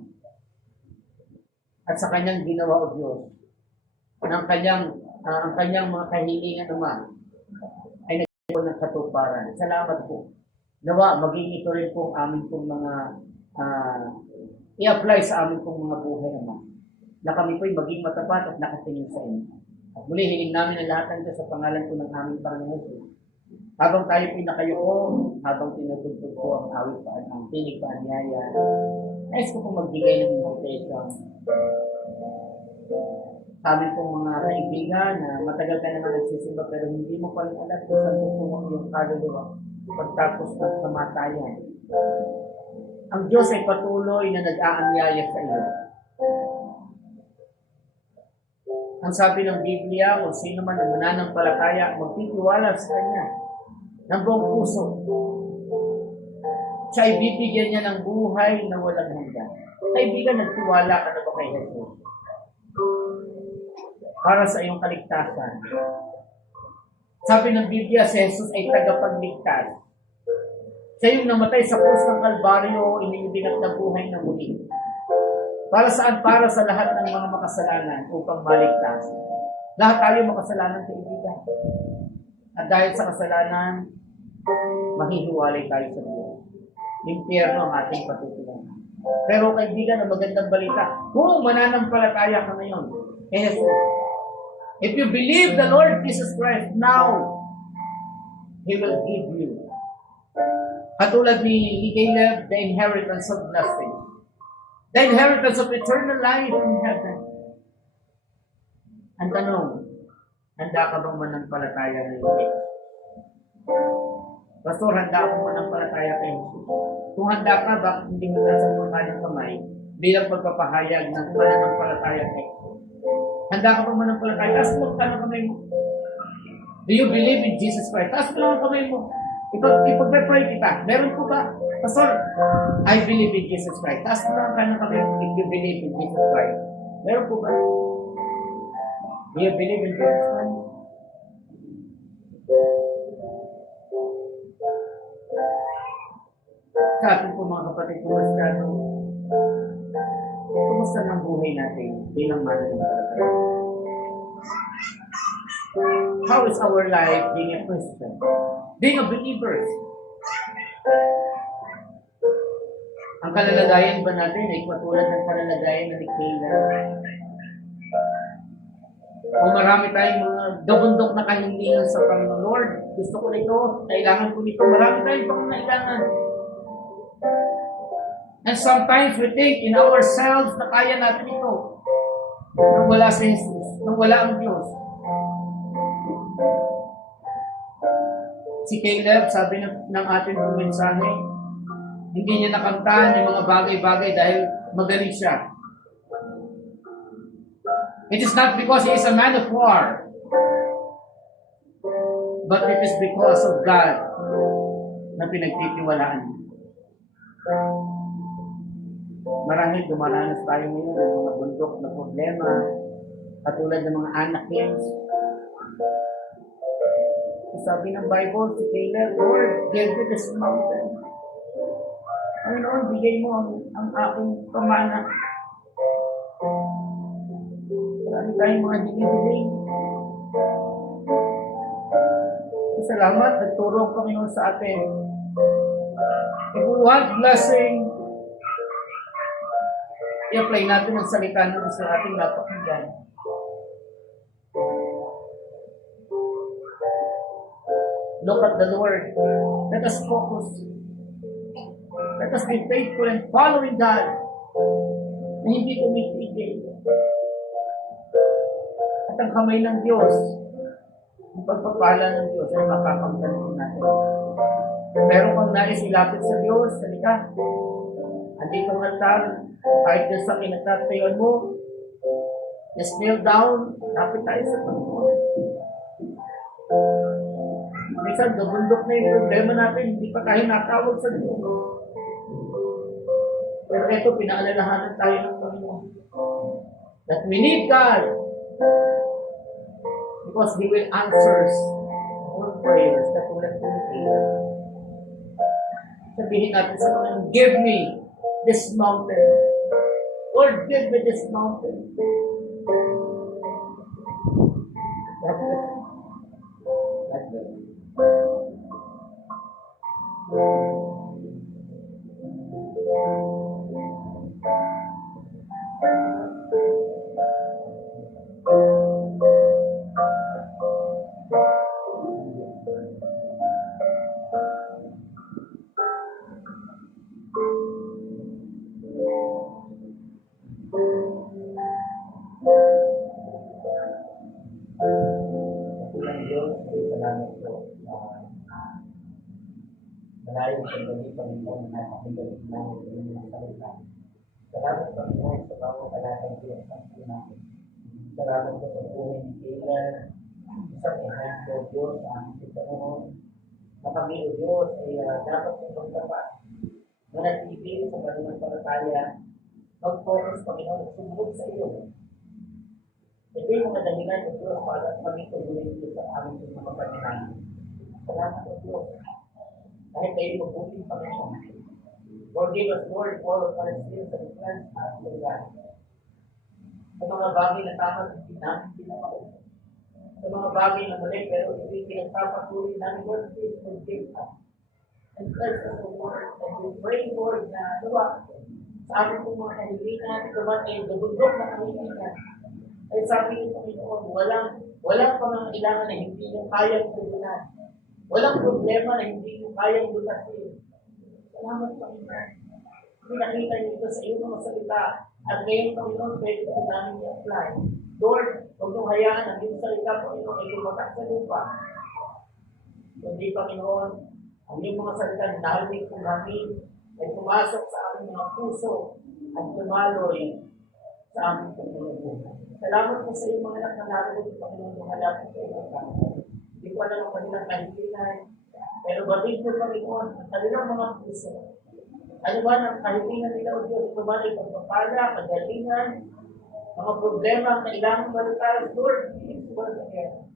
at sa kanyang ginawa, O Diyos, ang kanyang mga kahilingan naman ay nagkaroon ng katuparan. Salamat po. Nawa, maging ito rin po ang aming pong mga i-apply sa aming pong mga buhay naman. Na kami po'y maging matapat at nakatingin sa inyo. At muli, hiling namin ang lahat ng Diyos sa pangalan po ng aming Panginoon. Habang tayo po'y nakayuko, habang tinutugtog po ang awit pa, ang tinig pa, ang niyaya, nais ko pong magbigay ng invitation sa amin pong mga kaibigan na matagal ka naman nagsisimba pero hindi mo pa rin alam kung saan tutungo yung kaluluwa pagtapos ng kamatayan. Ang Diyos ay patuloy na nag-aanyaya sa iyo. Ang sabi ng Biblia, kung sino man ang mananampalataya, magtitiwala sa Kanya ng buong puso. Siya ay bibigyan niya ng buhay na walang hanggan. Kaibigan, nagtiwala ka na ba kay Jesus? Para sa iyong kaligtasan. Sabi ng Biblia, si Jesus ay tagapagligtas. Siya yung namatay sa krus ng Kalbaryo, inibinat na buhay na muli. Para saan? Para sa lahat ng mga makasalanan upang maligtas. Lahat tayo makasalanan, kaibigan. At dahil sa kasalanan, mahihiwalay tayo sa Diyos. Impyerno ang ating patutunan. Pero kaibigan, ang magandang balita, kung mananampalataya ka ngayon, Jesus, if you believe the Lord Jesus Christ now, He will give you. Katulad ni Caleb, the inheritance of blessing. The inheritance of eternal life in heaven. Ang tanong, handa ka bang manampalataya ngayon? Pastor, handa akong manampalataya kay Jesus. Kung handa ka, bakit hindi mo nasa mga kanyang kamay bilang pagpapahayag ng mananampalataya kay Jesus? Handa ka bang manampalataya? Taas mo ka ng kamay mo. Do you believe in Jesus Christ? Taas mo lang ang kamay mo. Ipag-pray kita. Meron po ba? Pastor, I believe in Jesus Christ. Taas mo lang ka ng kamay mo if you believe in Jesus Christ. Meron po ba? Do you believe in Jesus Christ? Sa ating po mga kapatid, kumusta ng buhay natin bilang mananampalataya? How is our life being a Christian? Being a believer? Ang kalalagayan ba natin ay katulad ng kalalagayan na ni Caleb? O marami tayong mga gabundok na kahilingan sa Panginoon. Lord, gusto ko nito, kailangan ko nito. Marami tayong pangangailangan. And sometimes we think in ourselves na kaya natin ito. Nang wala si Jesus, nang wala ang Diyos. Si Caleb, sabi ng ating mensahe, hindi niya nakantahan yung mga bagay-bagay dahil magaling siya. It is not because he is a man of war, but it is because of God na pinagtitiwalaan niya. Marahil dumaranas tayo ngayon ng mga bundok na problema, katulad ng mga anak names. Sabi ng Bible, si Caleb, Lord, give me this mountain. Panginoon, bigay mo ang aking pamana. Marami tayong mga dinidiling. Salamat, nagturo ang Panginoon sa atin. If we want blessing, i-apply natin ang salita ng Diyos sa ating napakinggan. Look at the Lord. Let us focus. Let us be faithful and following God na hindi tumitigil. At ang kamay ng Diyos, ang pagpapala ng Diyos ay makakanggaling natin. Meron kang nais ilapit sa Diyos, salika. andito ang altar, kahit dyan sa kinagtatayon mo, just kneel down, lapit tayo sa Panginoon. Minsan, gabundok na yung problema natin, hindi pa tayo natawag sa Diyos. Pero ito, pinaalalahanan tayo ng Panginoon. That we need God. Because He will answer our prayers that will not be. Sabihin natin sa Panginoon, give me this mountain. Lord, give me this mountain. God bless you. God bless you. Pulang Diyos, ay salamat po na malayong sandali Panginoon na nakakagalit namin sa inyong salita. Salamat Panginoon sa bawat talatang pinagsasabi namin. Salamat po sa buhay ni Taylor, sa ehemplo Diyos sa aming Panginoon. Na kami o Diyos ay dapat sa pagtapat na nagtipili sa pananampalataya, mag-focus Panginoon at sumunod sa iyo. Ito yung mga dahilan ng Diyos para maging tuloy sa aming mga pagkakas. Salamat sa Diyos. Dahil kayo mabuting Panginoon. Forgive us, Lord, all of our sins and plans at the God. Sa mga bagay na tama at hindi namin ginawa. Sa mga bagay na mali, pero hindi pinagpapatuloy namin, Lord, please forgive us. And bless us, O Lord, and we pray, Lord, na luwa sa aming mga kahilingan, naman ay dubundok na kahilingan. Ay sabi ng Panginoon, walang pangangailangan na hindi nyo kayang tugunan. Walang problema na hindi nyo kayang lutasin. Salamat Panginoon. Pinakita niyo ito sa iyong mga salita. At ngayon Panginoon, pwede ko namin i-apply. Lord, huwag nyo hayaan ang iyong salita, Panginoon, ay lumatak sa lupa. Kundi Panginoon, ang iyong mga salita narinig kong namin ay pumasok sa aming mga puso at lumaloy sa aming pagmumuhay. Salamat po sa iyong mga anak na narinig, Panginoon, lumalapit sa iyong tao. Hindi ko alam ang kanilang kahilingan, pero batid mo, Panginoon, ang kanilang mga puso. Ano ba ang kahilingan nila, O Diyos? Ito ba ay pagpapala, kagalingan, mga problema ang kailangan malutaras, Lord, please once again.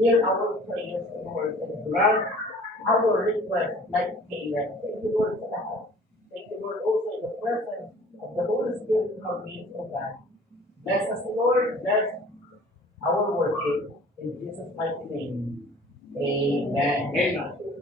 Hear our prayers, O Lord, and grant our request like Caleb. Thank you, Lord, for that. Thank you, Lord, also in the presence of the Holy Spirit in our midst, O God. Bless us, Lord. Bless our worship. In Jesus' mighty name. Amen. Amen.